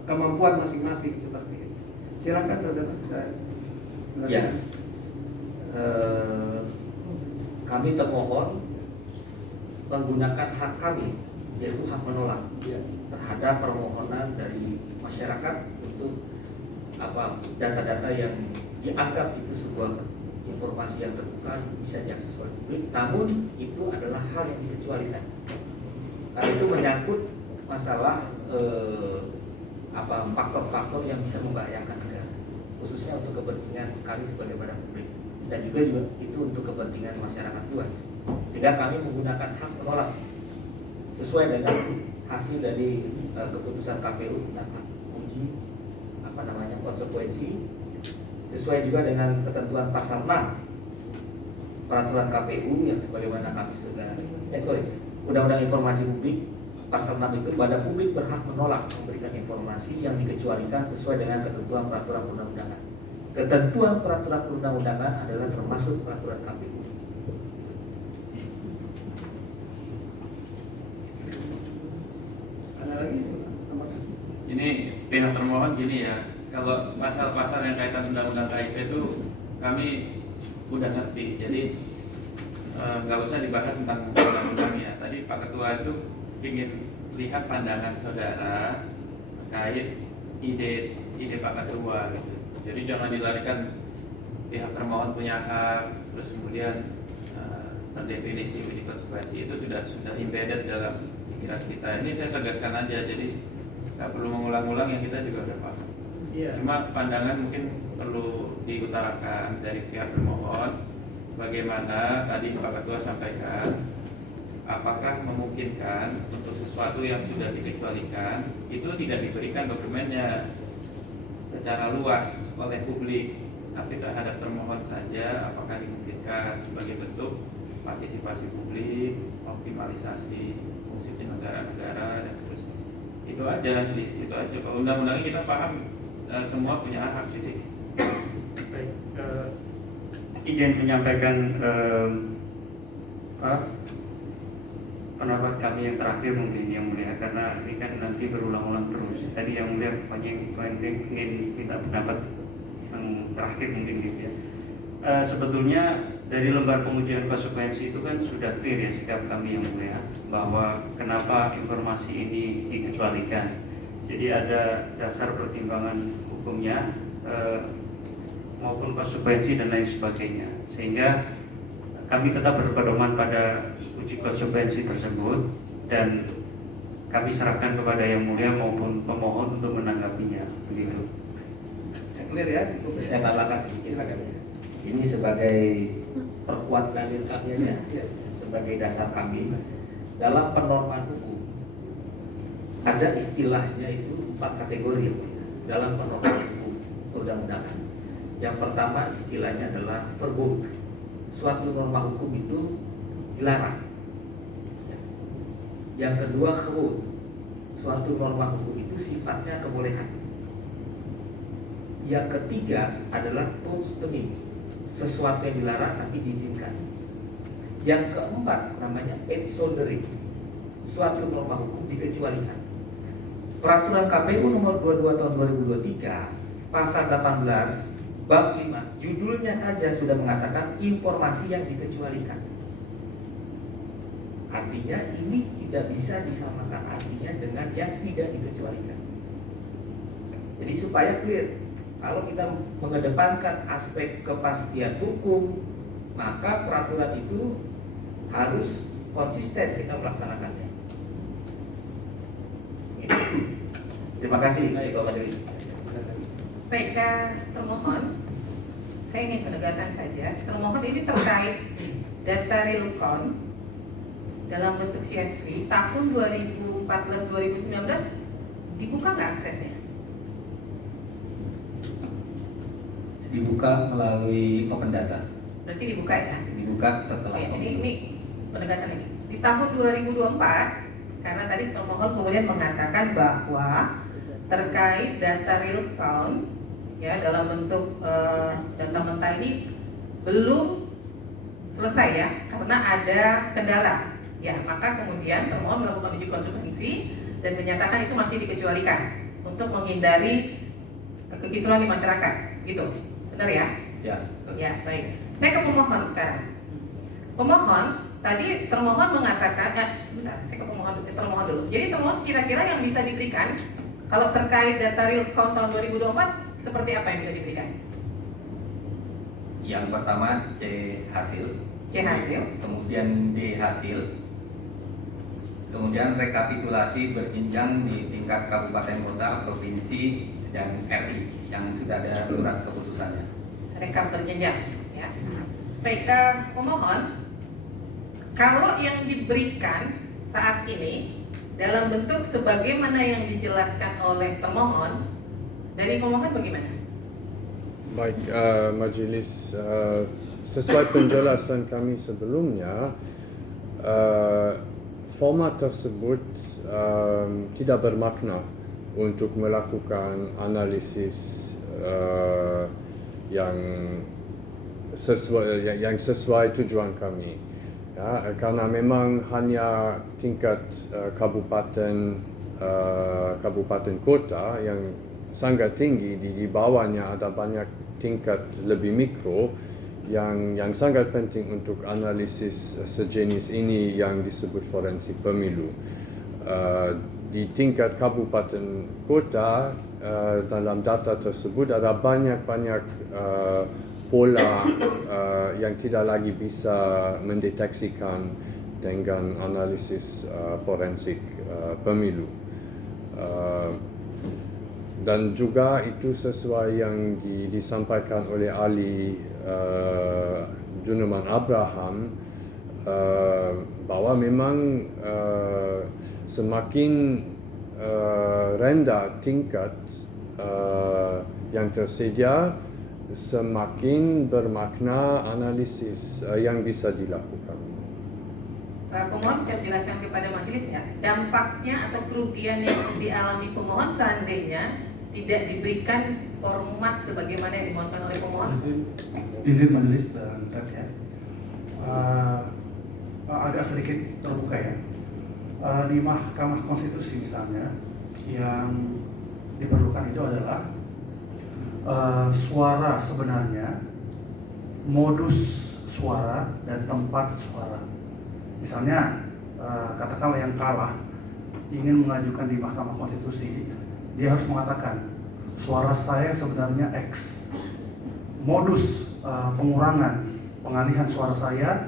kemampuan masing-masing seperti itu. Silakan saudara saya. Ya. Kami termohon menggunakan hak kami yaitu hak menolak terhadap permohonan dari masyarakat untuk data-data yang dianggap itu sebuah informasi yang terbuka bisa diakses oleh publik, namun itu adalah hal yang dikecualikan karena itu menyangkut masalah faktor-faktor yang bisa membahayakan negara, khususnya untuk kepentingan kami sebagai badan publik dan juga itu untuk kepentingan masyarakat luas. Sehingga kami menggunakan hak menolak sesuai dengan hasil dari keputusan KPU tentang uji konsekuensi, sesuai juga dengan ketentuan pasal 6 peraturan KPU yang sebagaimana kami sudah Undang-Undang Informasi Publik pasal 6 itu pada publik berhak menolak memberikan informasi yang dikecualikan sesuai dengan ketentuan peraturan perundang-undangan. Ketentuan peraturan perundang-undangan adalah termasuk peraturan KPU. Ada lagi? Ini pihak termohon gini ya, kalau pasal-pasal yang kaitan undang-undang KIP itu kami udah ngerti, jadi nggak usah dibahas tentang undang-undangnya. Tadi Pak Ketua itu ingin lihat pandangan saudara terkait ide Pak Ketua gitu. Jadi jangan dilarikan pihak termohon punya hak, terus kemudian terdefinisi uji konsekuensi itu sudah embedded dalam pikiran kita. Ini saya tegaskan aja, jadi nggak perlu mengulang-ulang yang kita juga udah paham. Cuma pandangan mungkin perlu diutarakan dari pihak termohon. Bagaimana tadi Pak Ketua sampaikan, apakah memungkinkan untuk sesuatu yang sudah dikecualikan itu tidak diberikan dokumennya secara luas oleh publik, tapi terhadap termohon saja, apakah dimungkinkan sebagai bentuk partisipasi publik, optimalisasi fungsi negara-negara dan seterusnya. Itu aja, di situ aja. Kalau undang-undangnya kita paham, semua punya hak di sini. Baik, izin menyampaikan pendapat kami yang terakhir mungkin yang mulia, karena ini kan nanti berulang-ulang terus. Tadi yang mulia ingin minta pendapat yang terakhir mungkin gitu ya. Sebetulnya dari lembar pengujian konsekuensi itu kan sudah clear ya sikap kami yang mulia, bahwa kenapa informasi ini dikecualikan. Jadi ada dasar pertimbangan hukumnya maupun konsekuensi dan lain sebagainya, sehingga kami tetap berpedoman pada uji konsekuensi tersebut dan kami serahkan kepada yang mulia maupun pemohon untuk menanggapinya, begitu. Clear ya? Saya tambahkan sedikit. Ini sebagai perkuat dalil kami aja, sebagai dasar kami dalam penormaan hukum. Ada istilahnya itu 4 kategori dalam penormaan hukum perundang-undangan. Yang pertama istilahnya adalah verbot. Suatu norma hukum itu dilarang. Yang kedua khurut. Suatu norma hukum itu sifatnya kebolehan. Yang ketiga adalah postumy. sesuatu yang dilarang tapi diizinkan. Yang keempat namanya exoneration, suatu norma hukum dikecualikan. Peraturan KPU nomor 22 tahun 2023 pasal 18 bab 5 judulnya saja sudah mengatakan informasi yang dikecualikan. Artinya ini tidak bisa disamakan artinya dengan yang tidak dikecualikan. Jadi supaya clear, kalau kita mengedepankan aspek kepastian hukum, maka peraturan itu harus konsisten kita melaksanakannya. Terima kasih Ketua Majelis. Baik, termohon, saya ingin penegasan saja. Termohon ini terkait data realcon dalam bentuk CSV tahun 2014-2019 dibuka nggak aksesnya? Dibuka melalui open data. Berarti dibuka ya? Dibuka setelah. Oke, ini penegasan ini. Di tahun 2024, karena tadi termohon kemudian mengatakan bahwa terkait data real count ya dalam bentuk data mentah ini belum selesai ya karena ada kendala ya, maka kemudian termohon melakukan uji konsekuensi dan menyatakan itu masih dikecualikan untuk menghindari kekisruhan di masyarakat, gitu, benar ya? Ya. Ya, baik. Saya ke pemohon sekarang. Pemohon tadi termohon mengatakan, sebentar, saya ke pemohon dulu. Jadi termohon kira-kira yang bisa diberikan kalau terkait data real count tahun 2024 seperti apa yang bisa diberikan? Yang pertama C hasil. C hasil. Kemudian D hasil. Kemudian rekapitulasi berjenjang di tingkat kabupaten kota, provinsi, dan RI yang sudah ada surat keputusannya. Rekap berjenjang. Ya. Baik, pemohon, kalau yang diberikan saat ini dalam bentuk sebagaimana yang dijelaskan oleh termohon, dari pemohon bagaimana? Baik, Majelis, sesuai penjelasan kami sebelumnya, format tersebut tidak bermakna untuk melakukan analisis yang sesuai tujuan kami. Ya, karena memang hanya tingkat kabupaten kota yang sangat tinggi, di bawahnya ada banyak tingkat lebih mikro yang sangat penting untuk analisis sejenis ini yang disebut forensik pemilu. Di tingkat kabupaten kota, dalam data tersebut ada banyak pola yang tidak lagi bisa mendeteksikan dengan analisis forensik pemilu. Dan juga itu sesuai yang disampaikan oleh ahli Juneman Abraham, bahwa memang semakin rendah tingkat yang tersedia, semakin bermakna analisis yang bisa dilakukan. Pemohon bisa menjelaskan kepada majelis ya, dampaknya atau kerugian yang dialami pemohon seandainya tidak diberikan format sebagaimana yang dimohonkan oleh pemohon. Izin majelis dan ya, agak sedikit terbuka ya. Di Mahkamah Konstitusi misalnya, yang diperlukan itu adalah suara sebenarnya, modus suara, dan tempat suara. Misalnya, katakanlah yang kalah ingin mengajukan di Mahkamah Konstitusi, dia harus mengatakan suara saya sebenarnya X, modus pengurangan pengalihan suara saya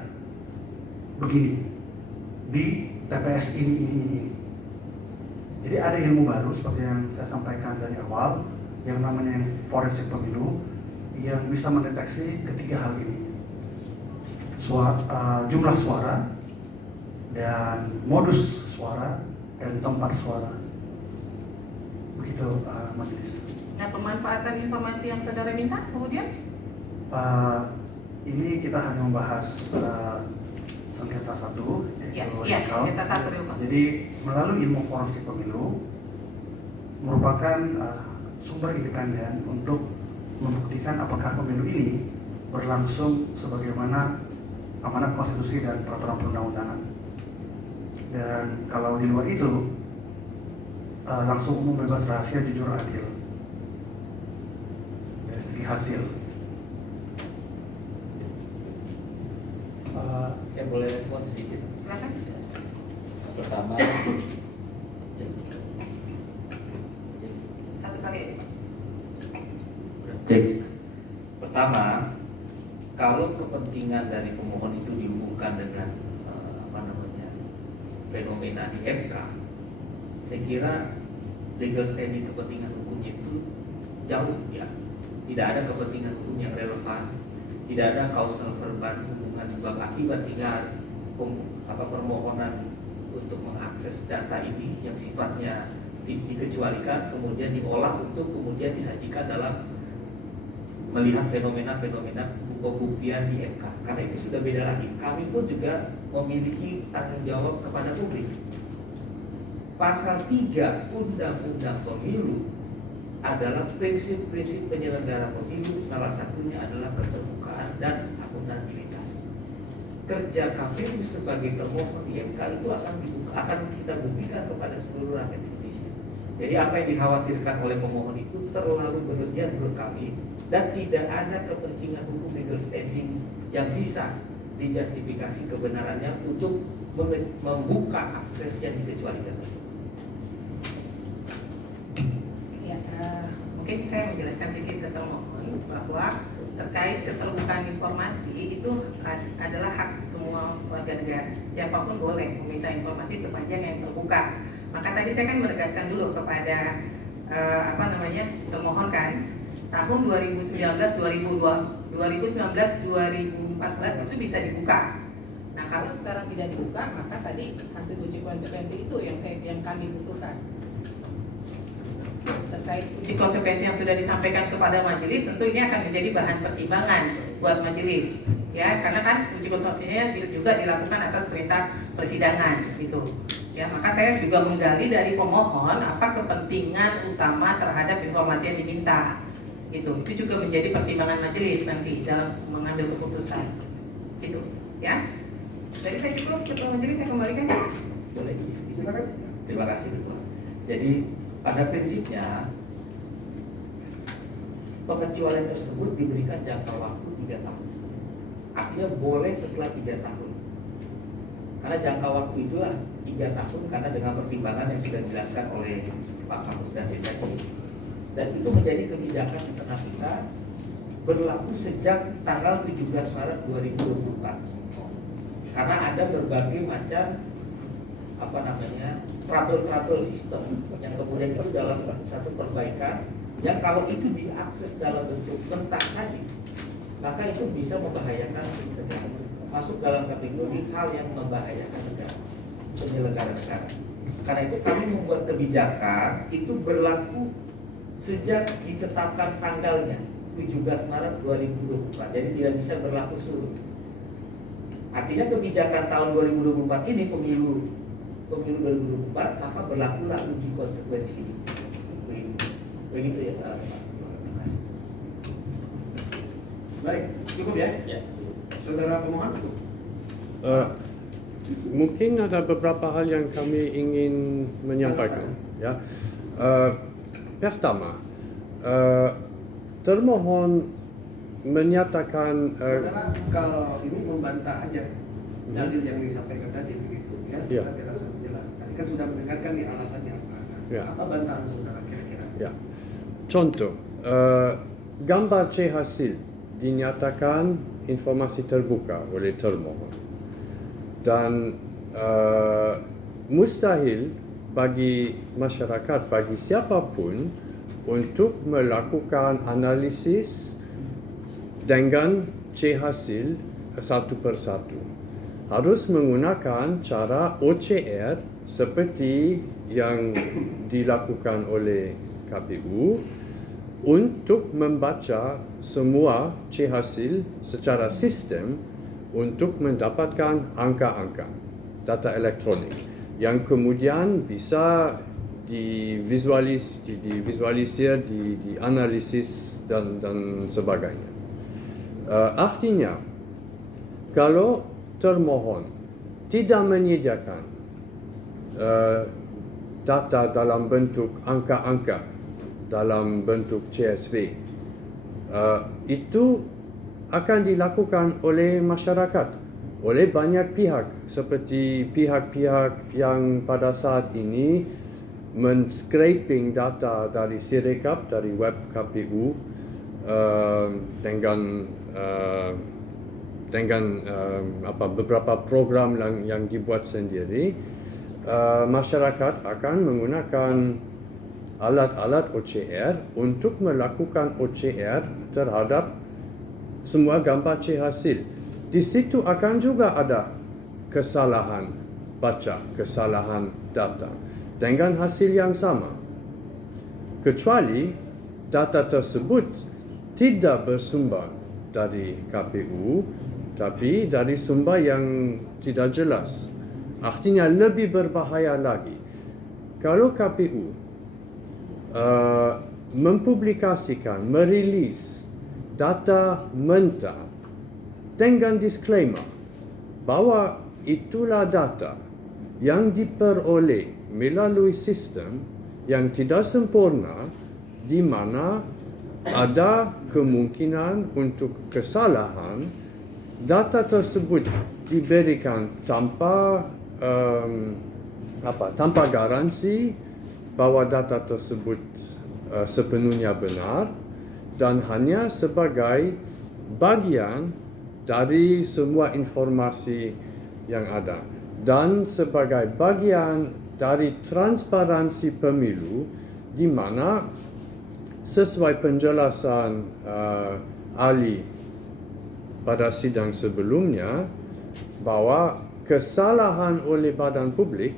begini di TPS ini. Jadi ada ilmu baru seperti yang saya sampaikan dari awal, yang namanya forensik pemilu, yang bisa mendeteksi ketiga hal ini: jumlah suara, dan modus suara, dan tempat suara. Begitu majelis. Nah, pemanfaatan informasi yang saudara minta kemudian? Ini kita hanya membahas sengketa satu, yaitu sengketa satu. Jadi melalui ilmu forensik pemilu merupakan sumber independen untuk membuktikan apakah pemilu ini berlangsung sebagaimana amanat konstitusi dan peraturan perundang-undangan. Dan kalau di luar itu, langsung umum, bebas, rahasia, jujur, adil dari segi hasil. Saya boleh respon sedikit. Silakan. Pertama, Satu kali aja, Pak. cek. Pertama, kalau kepentingan dari pemohon itu dihubungkan dengan fenomena di MK, saya kira legal standing kepentingan hukumnya itu jauh ya. Tidak ada kepentingan hukum yang relevan, tidak ada causal verban hubungan sebab akibat sehingga permohonan untuk mengakses data ini yang sifatnya dikecualikan kemudian diolah untuk kemudian disajikan dalam melihat fenomena-fenomena pembuktian di MK. Karena itu sudah beda lagi. Kami pun juga memiliki tanggung jawab kepada publik. Pasal 3 Undang-Undang Pemilu adalah prinsip-prinsip penyelenggara pemilu, salah satunya adalah keterbukaan dan akuntabilitas. Kerja KPU sebagai termohon di MK itu akan kita buktikan kepada seluruh rakyat Indonesia. Jadi apa yang dikhawatirkan oleh pemohon itu terlalu berlebihan menurut kami dan tidak ada kepentingan hukum legal standing yang bisa dijustifikasi kebenarannya untuk membuka akses yang dikecualikan. Ya, mungkin saya menjelaskan sedikit ke termohon bahwa terkait keterbukaan informasi itu adalah hak semua warga negara. Siapapun boleh meminta informasi sepanjang yang terbuka. Maka tadi saya kan menegaskan dulu kepada termohon kan, tahun 2019-2014 itu bisa dibuka. Nah kalau sekarang tidak dibuka, maka tadi hasil uji konsekuensi itu yang kami butuhkan. Terkait uji konsekuensi yang sudah disampaikan kepada majelis, tentu ini akan menjadi bahan pertimbangan buat majelis, ya, karena kan uji konsekuensinya juga dilakukan atas perintah persidangan, gitu. Ya, maka saya juga menggali dari pemohon apa kepentingan utama terhadap informasi yang diminta, gitu. Itu juga menjadi pertimbangan majelis nanti dalam mengambil keputusan, gitu, ya. Dari saya cukup, ketua majelis saya kembalikan. Boleh Silakan. Terima kasih Ketua. Jadi pada prinsipnya pengecualian tersebut diberikan jangka waktu 3 tahun. Artinya boleh setelah 3 tahun. Karena jangka waktu itulah 3 tahun karena dengan pertimbangan yang sudah dijelaskan oleh Pak Kamus dan DPR. Dan itu menjadi kebijakan internal kita berlaku sejak tanggal 17 Maret 2024. Karena ada berbagai macam trouble system yang kemudian itu dalam satu perbaikan yang kalau itu diakses dalam bentuk mentah tadi, maka itu bisa membahayakan negara, masuk dalam kategori hal yang membahayakan negara, penyelenggara negara. Karena itu kami membuat kebijakan itu berlaku sejak ditetapkan tanggalnya 17 Maret 2024, jadi tidak bisa berlaku surut. Artinya kebijakan tahun 2024 ini pemilu 2024 maka berlakulah uji konsekuensi ini. Begitu ya Pak. Terima kasih. Baik, cukup ya? Ya. Saudara pemohon. Mungkin ada beberapa hal yang kami ingin menyampaikan. Ya, pertama, termohon menyatakan. Saudara kalau ini membantah aja dalil yang disampaikan tadi begitu ya, kita tidak usah menjelas. Tadi kan sudah mendengarkan di alasannya apa. Ya. Apa bantahan saudara kira-kira? Ya. Contoh, gambar C hasil dinyatakan informasi terbuka oleh termohon dan mustahil bagi masyarakat, bagi siapapun untuk melakukan analisis dengan C hasil satu persatu. Harus menggunakan cara OCR seperti yang dilakukan oleh KPU untuk membaca semua C hasil secara sistem untuk mendapatkan angka-angka data elektronik yang kemudian bisa divisualisir, dianalisis dan sebagainya. Artinya, kalau termohon tidak menyediakan data dalam bentuk angka-angka, dalam bentuk CSV, itu akan dilakukan oleh masyarakat, oleh banyak pihak, seperti pihak-pihak yang pada saat ini men-scraping data dari Sirekap, dari web KPU, dengan beberapa program yang dibuat sendiri. Masyarakat akan menggunakan alat-alat OCR untuk melakukan OCR terhadap semua gambar C hasil. Di situ akan juga ada kesalahan baca, kesalahan data dengan hasil yang sama, kecuali data tersebut tidak bersumber dari KPU, tapi dari sumber yang tidak jelas. Artinya lebih berbahaya lagi kalau KPU mempublikasikan, merilis data mentah dengan disclaimer bahwa itulah data yang diperoleh melalui sistem yang tidak sempurna, di mana ada kemungkinan untuk kesalahan. Data tersebut diberikan tanpa garansi bahwa data tersebut sepenuhnya benar, dan hanya sebagai bagian dari semua informasi yang ada, dan sebagai bagian dari transparansi pemilu, di mana sesuai penjelasan ahli pada sidang sebelumnya, bahwa kesalahan oleh badan publik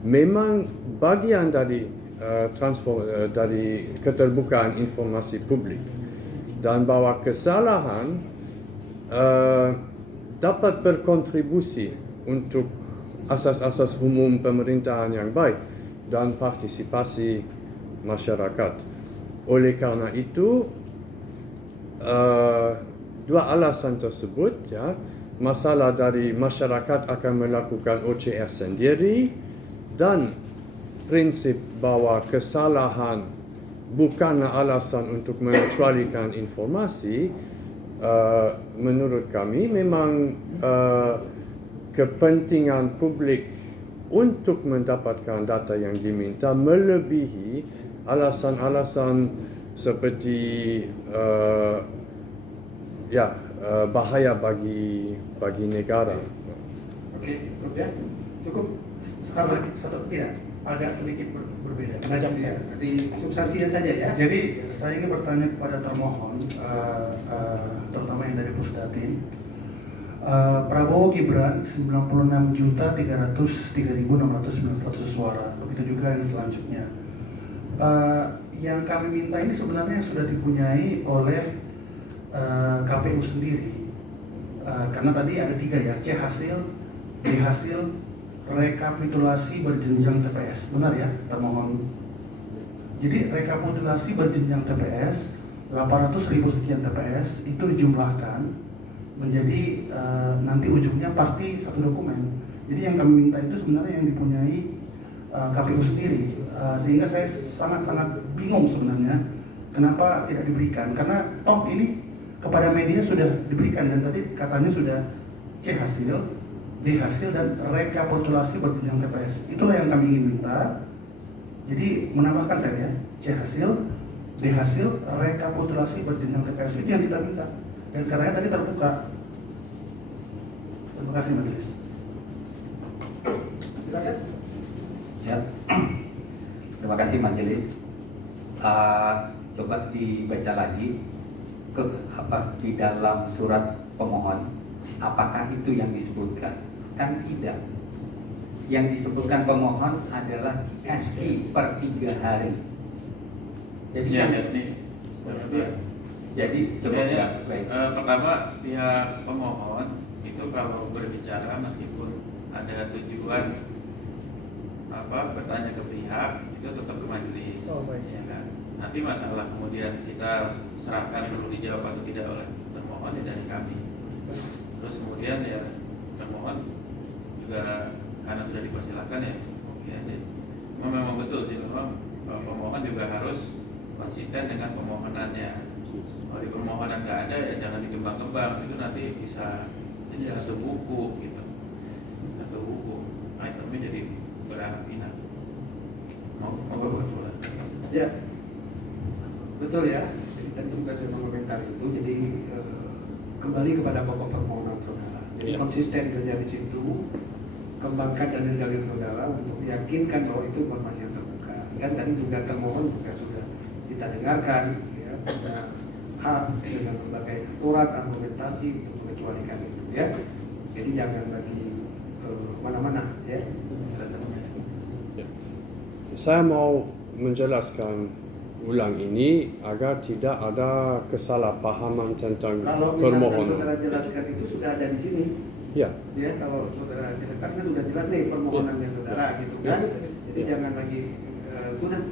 memang bagian dari dari keterbukaan informasi publik, dan bahwa kesalahan dapat berkontribusi untuk asas-asas umum pemerintahan yang baik dan partisipasi masyarakat. Oleh karena itu, dua alasan tersebut, ya, masalah dari masyarakat akan melakukan OCR sendiri, dan prinsip bahwa kesalahan bukanlah alasan untuk mengecualikan informasi, menurut kami memang kepentingan publik untuk mendapatkan data yang diminta melebihi alasan-alasan seperti bahaya bagi negara. Oke, cukup ya? Cukup sama satu tidak? Agak sedikit berbeda. Ya, di substansinya saja ya. Jadi saya ingin bertanya kepada termohon, terutama yang dari Pusdatin. Prabowo Gibran 96.303.600 suara. Begitu juga yang selanjutnya. Yang kami minta ini sebenarnya sudah dipunyai oleh KPU sendiri. Karena tadi ada 3 ya, C hasil, D hasil, rekapitulasi berjenjang TPS. Benar ya, termohon. Jadi rekapitulasi berjenjang TPS 800.000 sekian TPS itu dijumlahkan menjadi nanti ujungnya pasti satu dokumen. Jadi yang kami minta itu sebenarnya yang dipunyai KPU sendiri, sehingga saya sangat-sangat bingung sebenarnya kenapa tidak diberikan, karena toh ini kepada media sudah diberikan, dan tadi katanya sudah C hasil, D hasil, dan rekapitulasi berjenjang TPS. Itulah yang kami ingin minta. Jadi menambahkan tadi ya, C hasil, D hasil, rekapitulasi berjenjang TPS, itu yang kita minta. Dan katanya tadi terbuka. Terima kasih majelis. Silakan. Ya. Terima kasih majelis. Coba dibaca lagi di dalam surat pemohon, apakah itu yang disebutkan? Kan tidak. Yang disebutkan pemohon adalah CSV per 3 hari. Jadi Ya, kan, nih. jadi coba ya, baik. Pertama, pihak pemohon itu kalau berbicara meskipun ada tujuan bertanya ke pihak, itu tetap ke majelis. Oh, baik. Ya kan? Nanti masalah kemudian kita serahkan perlu dijawab atau tidak oleh termohon, termohon ya dari kami. Terus kemudian ya termohon juga karena sudah dipersilakan ya, memang betul sih, memang pemohon juga harus konsisten dengan permohonannya. Kalau di permohonan nggak ada ya jangan dikembang-kembang, itu nanti bisa jadi satu buku gitu, satu buku, itemnya jadi beranak-pinak. Mau betul. Ya, betul ya. Jadi tadi juga saya mengomentari itu. Jadi kembali kepada pokok permohonan saudara. Jadi konsisten saja di situ, kembangkan dalil-dalil saudara untuk yakinkan bahwa itu informasi yang terbuka. Kan tadi juga termohon juga sudah kita dengarkan, ya, punya hak dengan berbagai aturan argumentasi untuk mengecualikan itu, ya. Jadi jangan lagi mana-mana, ya. Saya mau menjelaskan ulang ini agar tidak ada kesalahpahaman tentang kalau misalkan permohonan. saudara jelaskan itu sudah ada di sini. Ya. Ya, kalau saudara jelaskan kan sudah jelas nih permohonannya saudara gitu kan. Jadi jangan lagi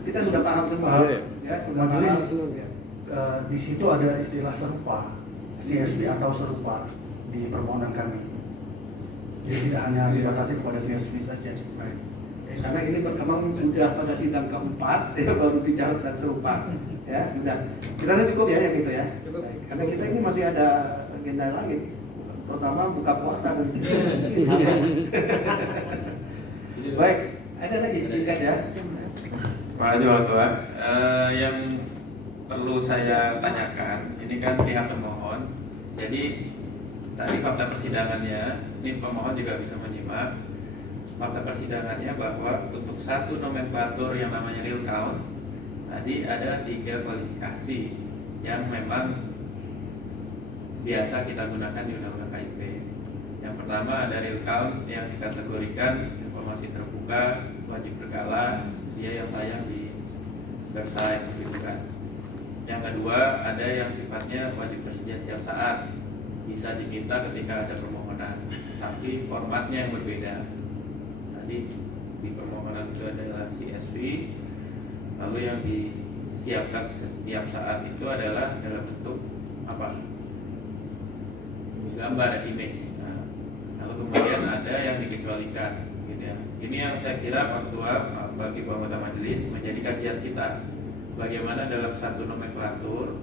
kita sudah paham semua. Ya, sudah Majelis, paham. Ya. Di situ ada istilah serupa, CSP atau serupa di permohonan kami. Jadi tidak hanya dibatasi kepada CSP saja. Baik. Karena ini berkembang sudah pada sidang keempat ya, baru bicara tentang serupa, ya sudah. Kita cukup ya yang itu ya. Baik. Karena kita ini masih ada agenda lain. Pertama buka puasa dan gitu ya. Baik, ada lagi singkat ya. Makasih Pak Ketua. Yang perlu saya tanyakan, ini kan pihak pemohon. Jadi tadi fakta persidangannya, ini pemohon juga bisa menyimak. Fakta persidangannya bahwa untuk satu nomenklatur yang namanya real count, tadi ada 3 kualifikasi yang memang biasa kita gunakan di Undang-Undang KIP. Yang pertama ada real count yang dikategorikan informasi terbuka, wajib berkala, dia yang tayang di website gitu kan. Yang kedua ada yang sifatnya wajib tersedia setiap saat, bisa diminta ketika ada permohonan, tapi formatnya yang berbeda. Tadi di permohonan itu adalah CSV, lalu yang disiapkan setiap saat itu adalah dalam bentuk apa? Gambar, image. Nah, lalu kemudian ada yang dikecualikan, gitu ya. Ini yang saya kira Pak Ketua, bagi anggota majelis menjadi kajian kita. Bagaimana dalam satu nomenklatur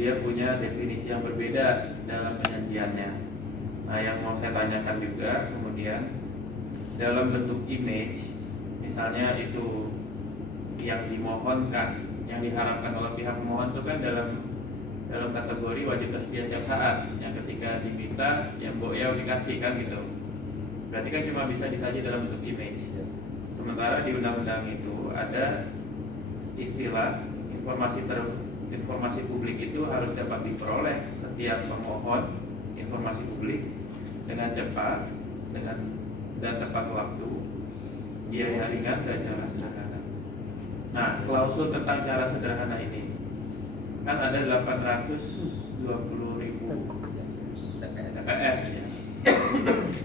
dia punya definisi yang berbeda dalam penyajiannya. Nah, yang mau saya tanyakan juga kemudian dalam bentuk image, misalnya itu yang dimohonkan, yang diharapkan oleh pihak pemohon itu kan dalam kategori wajib tersedia setiap saat, yang ketika diminta yang ya dikasih kan gitu. Berarti kan cuma bisa disaji dalam bentuk image. Sementara di undang-undang itu ada istilah informasi publik itu harus dapat diperoleh setiap pemohon informasi publik dengan cepat, dan tepat waktu, biaya ringan dan cara sederhana. Nah, klausul tentang cara sederhana ini kan ada 820.000 TPS ya.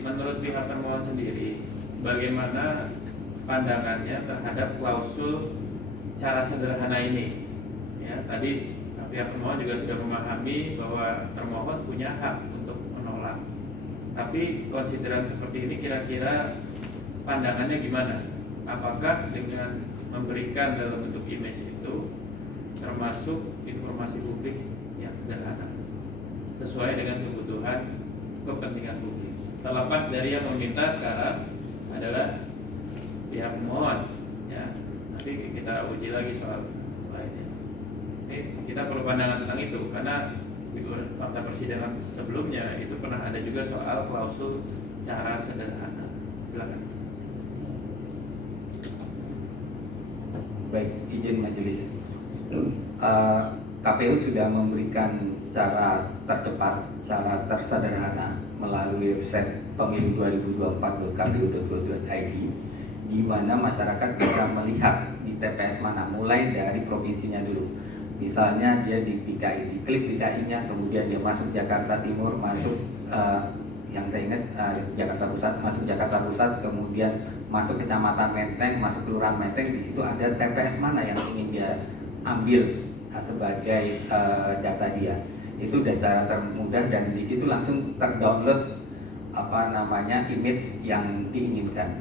Menurut pihak termohon sendiri, bagaimana pandangannya terhadap klausul cara sederhana ini? Ya, tadi pihak termohon juga sudah memahami bahwa termohon punya hak untuk menolak. Tapi konsideran seperti ini kira-kira pandangannya gimana? Apakah dengan memberikan dalam bentuk image itu termasuk informasi publik yang sederhana sesuai dengan kebutuhan kepentingan publik? Terlepas dari yang meminta sekarang adalah pihak pemohon, ya. Nanti kita uji lagi soal lainnya. Ini kita perlu pandangan tentang itu karena di fakta persidangan sebelumnya itu pernah ada juga soal klausul cara sederhana. Silakan. Baik, izin majelis. KPU sudah memberikan cara tercepat, cara tersederhana melalui website pemilu2024.kpu.go.id, di mana masyarakat bisa melihat di TPS mana, mulai dari provinsinya dulu. Misalnya dia di DKI, diklik DKI-nya, kemudian dia masuk Jakarta Timur, masuk yang saya ingat Jakarta Pusat, masuk Jakarta Pusat, kemudian masuk Kecamatan Menteng, masuk Kelurahan Menteng. Di situ ada TPS mana yang ingin dia ambil sebagai data dia. Itu data termudah dan di situ langsung terdownload image yang diinginkan.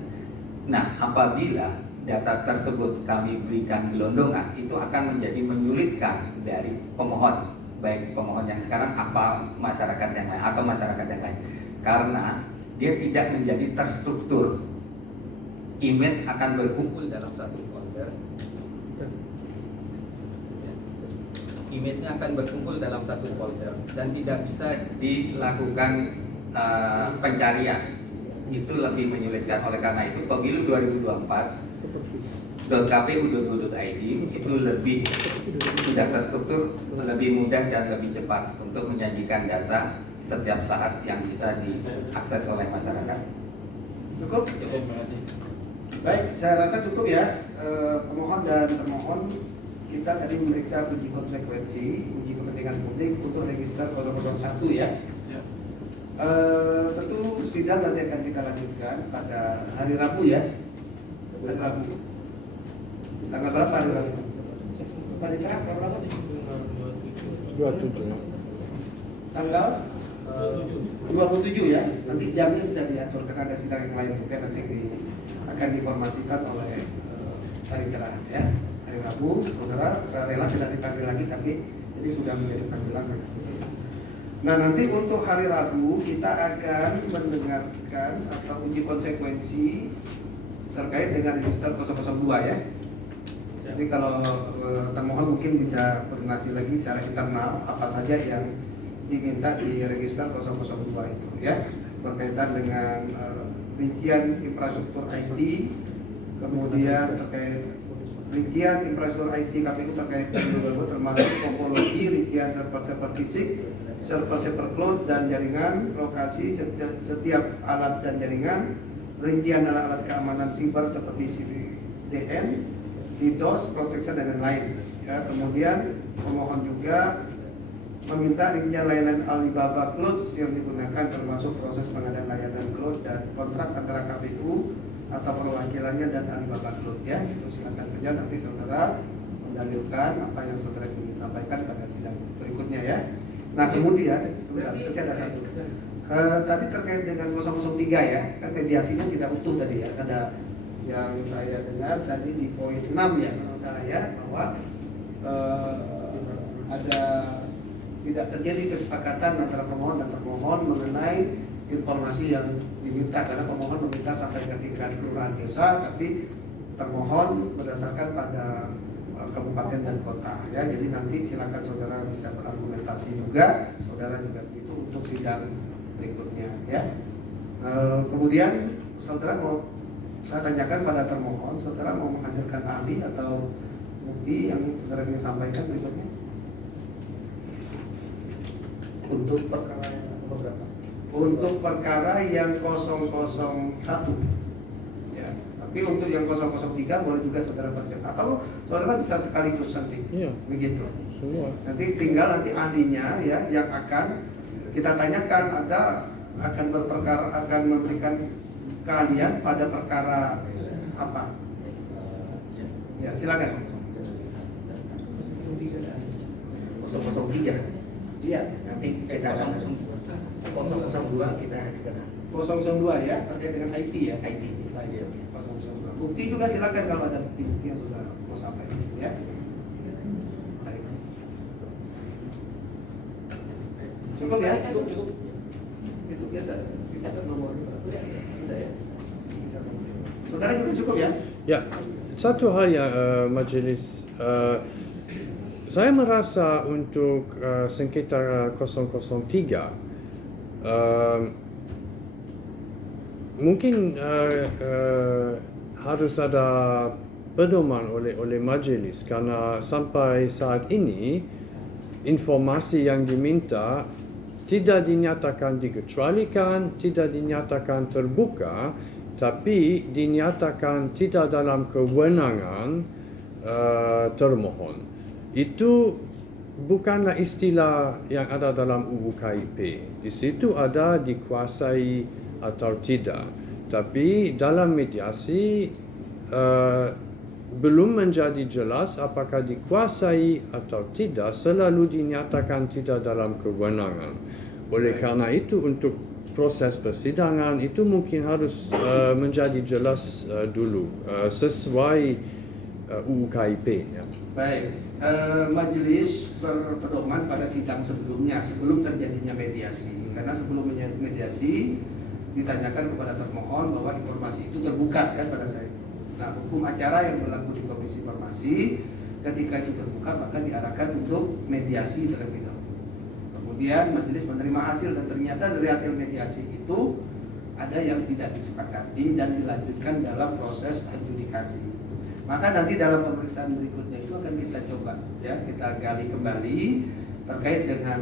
Nah, apabila data tersebut kami berikan gelondongan, itu akan menjadi menyulitkan dari pemohon, baik pemohon yang sekarang apa masyarakat yang lain atau masyarakat yang lain, karena dia tidak menjadi terstruktur. Image akan berkumpul dalam satu folder. Image-nya akan berkumpul dalam satu folder dan tidak bisa dilakukan pencarian. Itu lebih menyulitkan. Oleh karena itu pemilu 2024.kpu.go.id itu lebih sudah terstruktur, lebih mudah dan lebih cepat untuk menyajikan data setiap saat yang bisa diakses oleh masyarakat. Cukup? Baik, saya rasa cukup ya. Pemohon dan termohon, kita tadi memeriksa uji konsekuensi, uji kepentingan publik untuk register 001 ya. Tentu sidang nanti akan kita lanjutkan pada hari Rabu ya. Hari Rabu. Tanggal berapa hari Rabu? Pada tanggal berapa? 27. Tanggal 27 ya. Nanti jamnya bisa diatur karena ada sidang yang lain mungkin nanti akan diinformasikan oleh hari cerah ya. Hari Rabu, saudara rela sudah dipanggil lagi tapi jadi sudah menjadi panggilan bagi saudara. Nah, nanti untuk hari Rabu kita akan mendengarkan atau uji konsekuensi terkait dengan register 002 ya. Jadi kalau termohon mungkin bisa koordinasi lagi secara internal apa saja yang diminta di register 002 itu ya, berkaitan dengan rincian infrastruktur IT, kemudian terkait rincian infrastruktur IT KPU terkait pemilu termasuk topologi, rincian server fisik, server cloud dan jaringan, lokasi setiap alat dan jaringan, rincian alat-alat keamanan siber seperti CVDN, DDoS, protection dan lain-lain. Ya, kemudian pemohon juga meminta rincian layanan Alibaba Cloud yang digunakan termasuk proses pengadaan layanan cloud dan kontrak antara KPU atau perwakilannya dan Alibaba Cloud ya. Itu silakan saja nanti saudara mendalilkan apa yang saudara ingin sampaikan pada sidang berikutnya ya. Nah kemudian sebentar, saya ada satu. Tadi terkait dengan 003 ya, kan mediasinya tidak utuh tadi ya. Ada yang saya dengar tadi di poin 6 ya menurut saya bahwa ada tidak terjadi kesepakatan antara pemohon dan termohon mengenai informasi yang diminta, karena pemohon meminta sampai ke tingkat kelurahan desa, tapi termohon berdasarkan pada kabupaten dan kota ya. Jadi nanti silakan saudara bisa berargumentasi juga, saudara juga begitu untuk sidang berikutnya ya. Kemudian saudara mau saya tanyakan pada termohon, saudara mau menghadirkan ahli atau bukti yang saudara ingin sampaikan berikutnya untuk perkara yang berapa? Untuk perkara yang 001 ya. Tapi untuk yang 003 boleh juga saudara persiapkan atau saudara bisa sekaligus nanti. Iya. Begitu. Semua. Nanti tinggal nanti ahlinya ya yang akan kita tanyakan, ada akan berperkara, akan memberikan keahlian pada perkara apa? Ya, silakan. 003. Iya. Nanti kita 002 kita hadirkan. 002 ya, terkait dengan IT ya. IT. Baik. 002. Bukti juga silakan kalau ada bukti-bukti yang sudah mau sampaikan ya. Baik. Cukup ya? Cukup. Itu kita nomor sudah ya. Saudara juga cukup ya? Ya, satu hal yang majelis, saya merasa untuk sengketa 003 mungkin harus ada pedoman oleh majelis, karena sampai saat ini informasi yang diminta tidak dinyatakan dikecualikan, tidak dinyatakan terbuka, tapi dinyatakan tidak dalam kewenangan termohon. Itu bukanlah istilah yang ada dalam UU KIP. Di situ ada dikuasai atau tidak. Tapi dalam mediasi belum menjadi jelas apakah dikuasai atau tidak, selalu dinyatakan tidak dalam kewenangan. Oleh karena itu, untuk proses persidangan itu mungkin harus menjadi jelas dulu sesuai UU KIP. Ya. Baik, majelis berpedoman pada sidang sebelumnya, sebelum terjadinya mediasi. Karena sebelum mediasi ditanyakan kepada termohon bahwa informasi itu terbuka kan pada saat itu. Nah, hukum acara yang berlaku di Komisi Informasi ketika itu terbuka maka diarahkan untuk mediasi terlebih dahulu. Kemudian majelis menerima hasil dan ternyata dari hasil mediasi itu ada yang tidak disepakati dan dilanjutkan dalam proses adjudikasi. Maka nanti dalam pemeriksaan berikutnya itu akan kita coba ya, kita gali kembali terkait dengan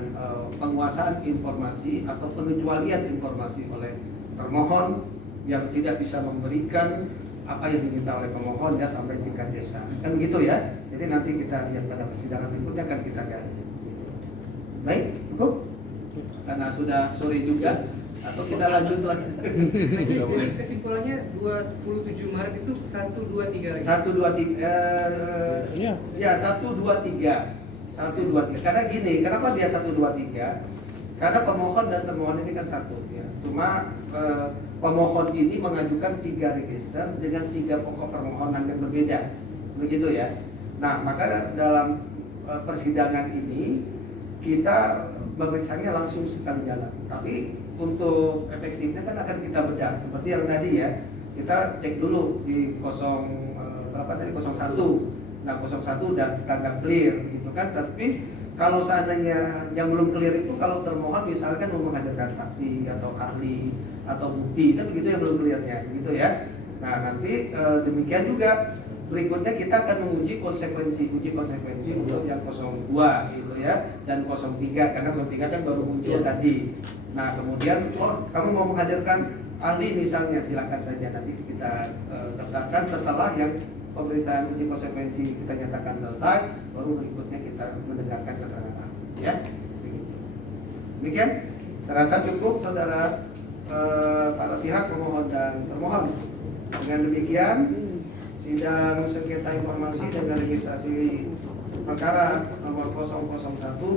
penguasaan informasi atau pengecualian informasi oleh termohon yang tidak bisa memberikan apa yang diminta oleh pemohon ya sampai tingkat desa. Kan begitu ya. Jadi nanti kita lihat pada persidangan berikutnya akan kita gali. Gitu. Baik, cukup? Karena sudah sore juga atau kita lanjut lagi. Jadi kesimpulannya 27 Maret itu 1, 2, 3 lagi. 1, 2, 3 ya 1, 2, 3 1, 2, 3 karena gini, kenapa dia 1, 2, 3 karena pemohon dan termohon ini kan satu ya. Cuma pemohon ini mengajukan 3 register dengan 3 pokok permohonan yang berbeda begitu ya. Nah maka dalam persidangan ini kita pemeriksanya langsung sekali jalan, tapi untuk efektifnya kan akan kita bedah seperti yang tadi ya, kita cek dulu di 01. Nah 01 udah kita anggap clear gitu kan, tapi kalau seandainya yang belum clear itu kalau termohon misalkan mau menghadirkan saksi atau ahli atau bukti kan begitu yang belum clearnya gitu ya. Nah nanti demikian juga berikutnya kita akan menguji konsekuensi untuk yang 02 gitu ya dan 03 karena 03 kan baru muncul tadi. Nah kemudian kamu mau menghadirkan ahli misalnya silakan saja nanti kita daftarkan setelah yang pemeriksaan uji konsekuensi kita nyatakan selesai, baru berikutnya kita mendengarkan keterangan ahli ya begitu. Demikian saya rasa cukup saudara para pihak pemohon dan termohon. Dengan demikian sidang sengketa informasi dengan registrasi perkara nomor 001,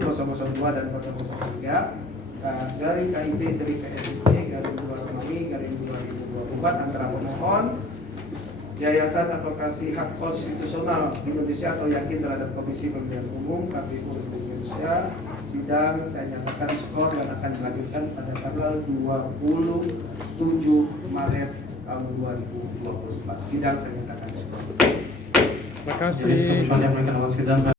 002 dan 003 garing KIP dari PSIP garing 2 Romawi garing 2024 antara pemohon Yayasan Advokasi Hak Konstitusional Indonesia atau yakin terhadap Komisi Pemilihan Umum KPU Republik Indonesia. Sidang saya nyatakan skor yang akan dilanjutkan pada tanggal 27 Maret tahun 2024. Sidang saya nyatakan skor. Terima kasih.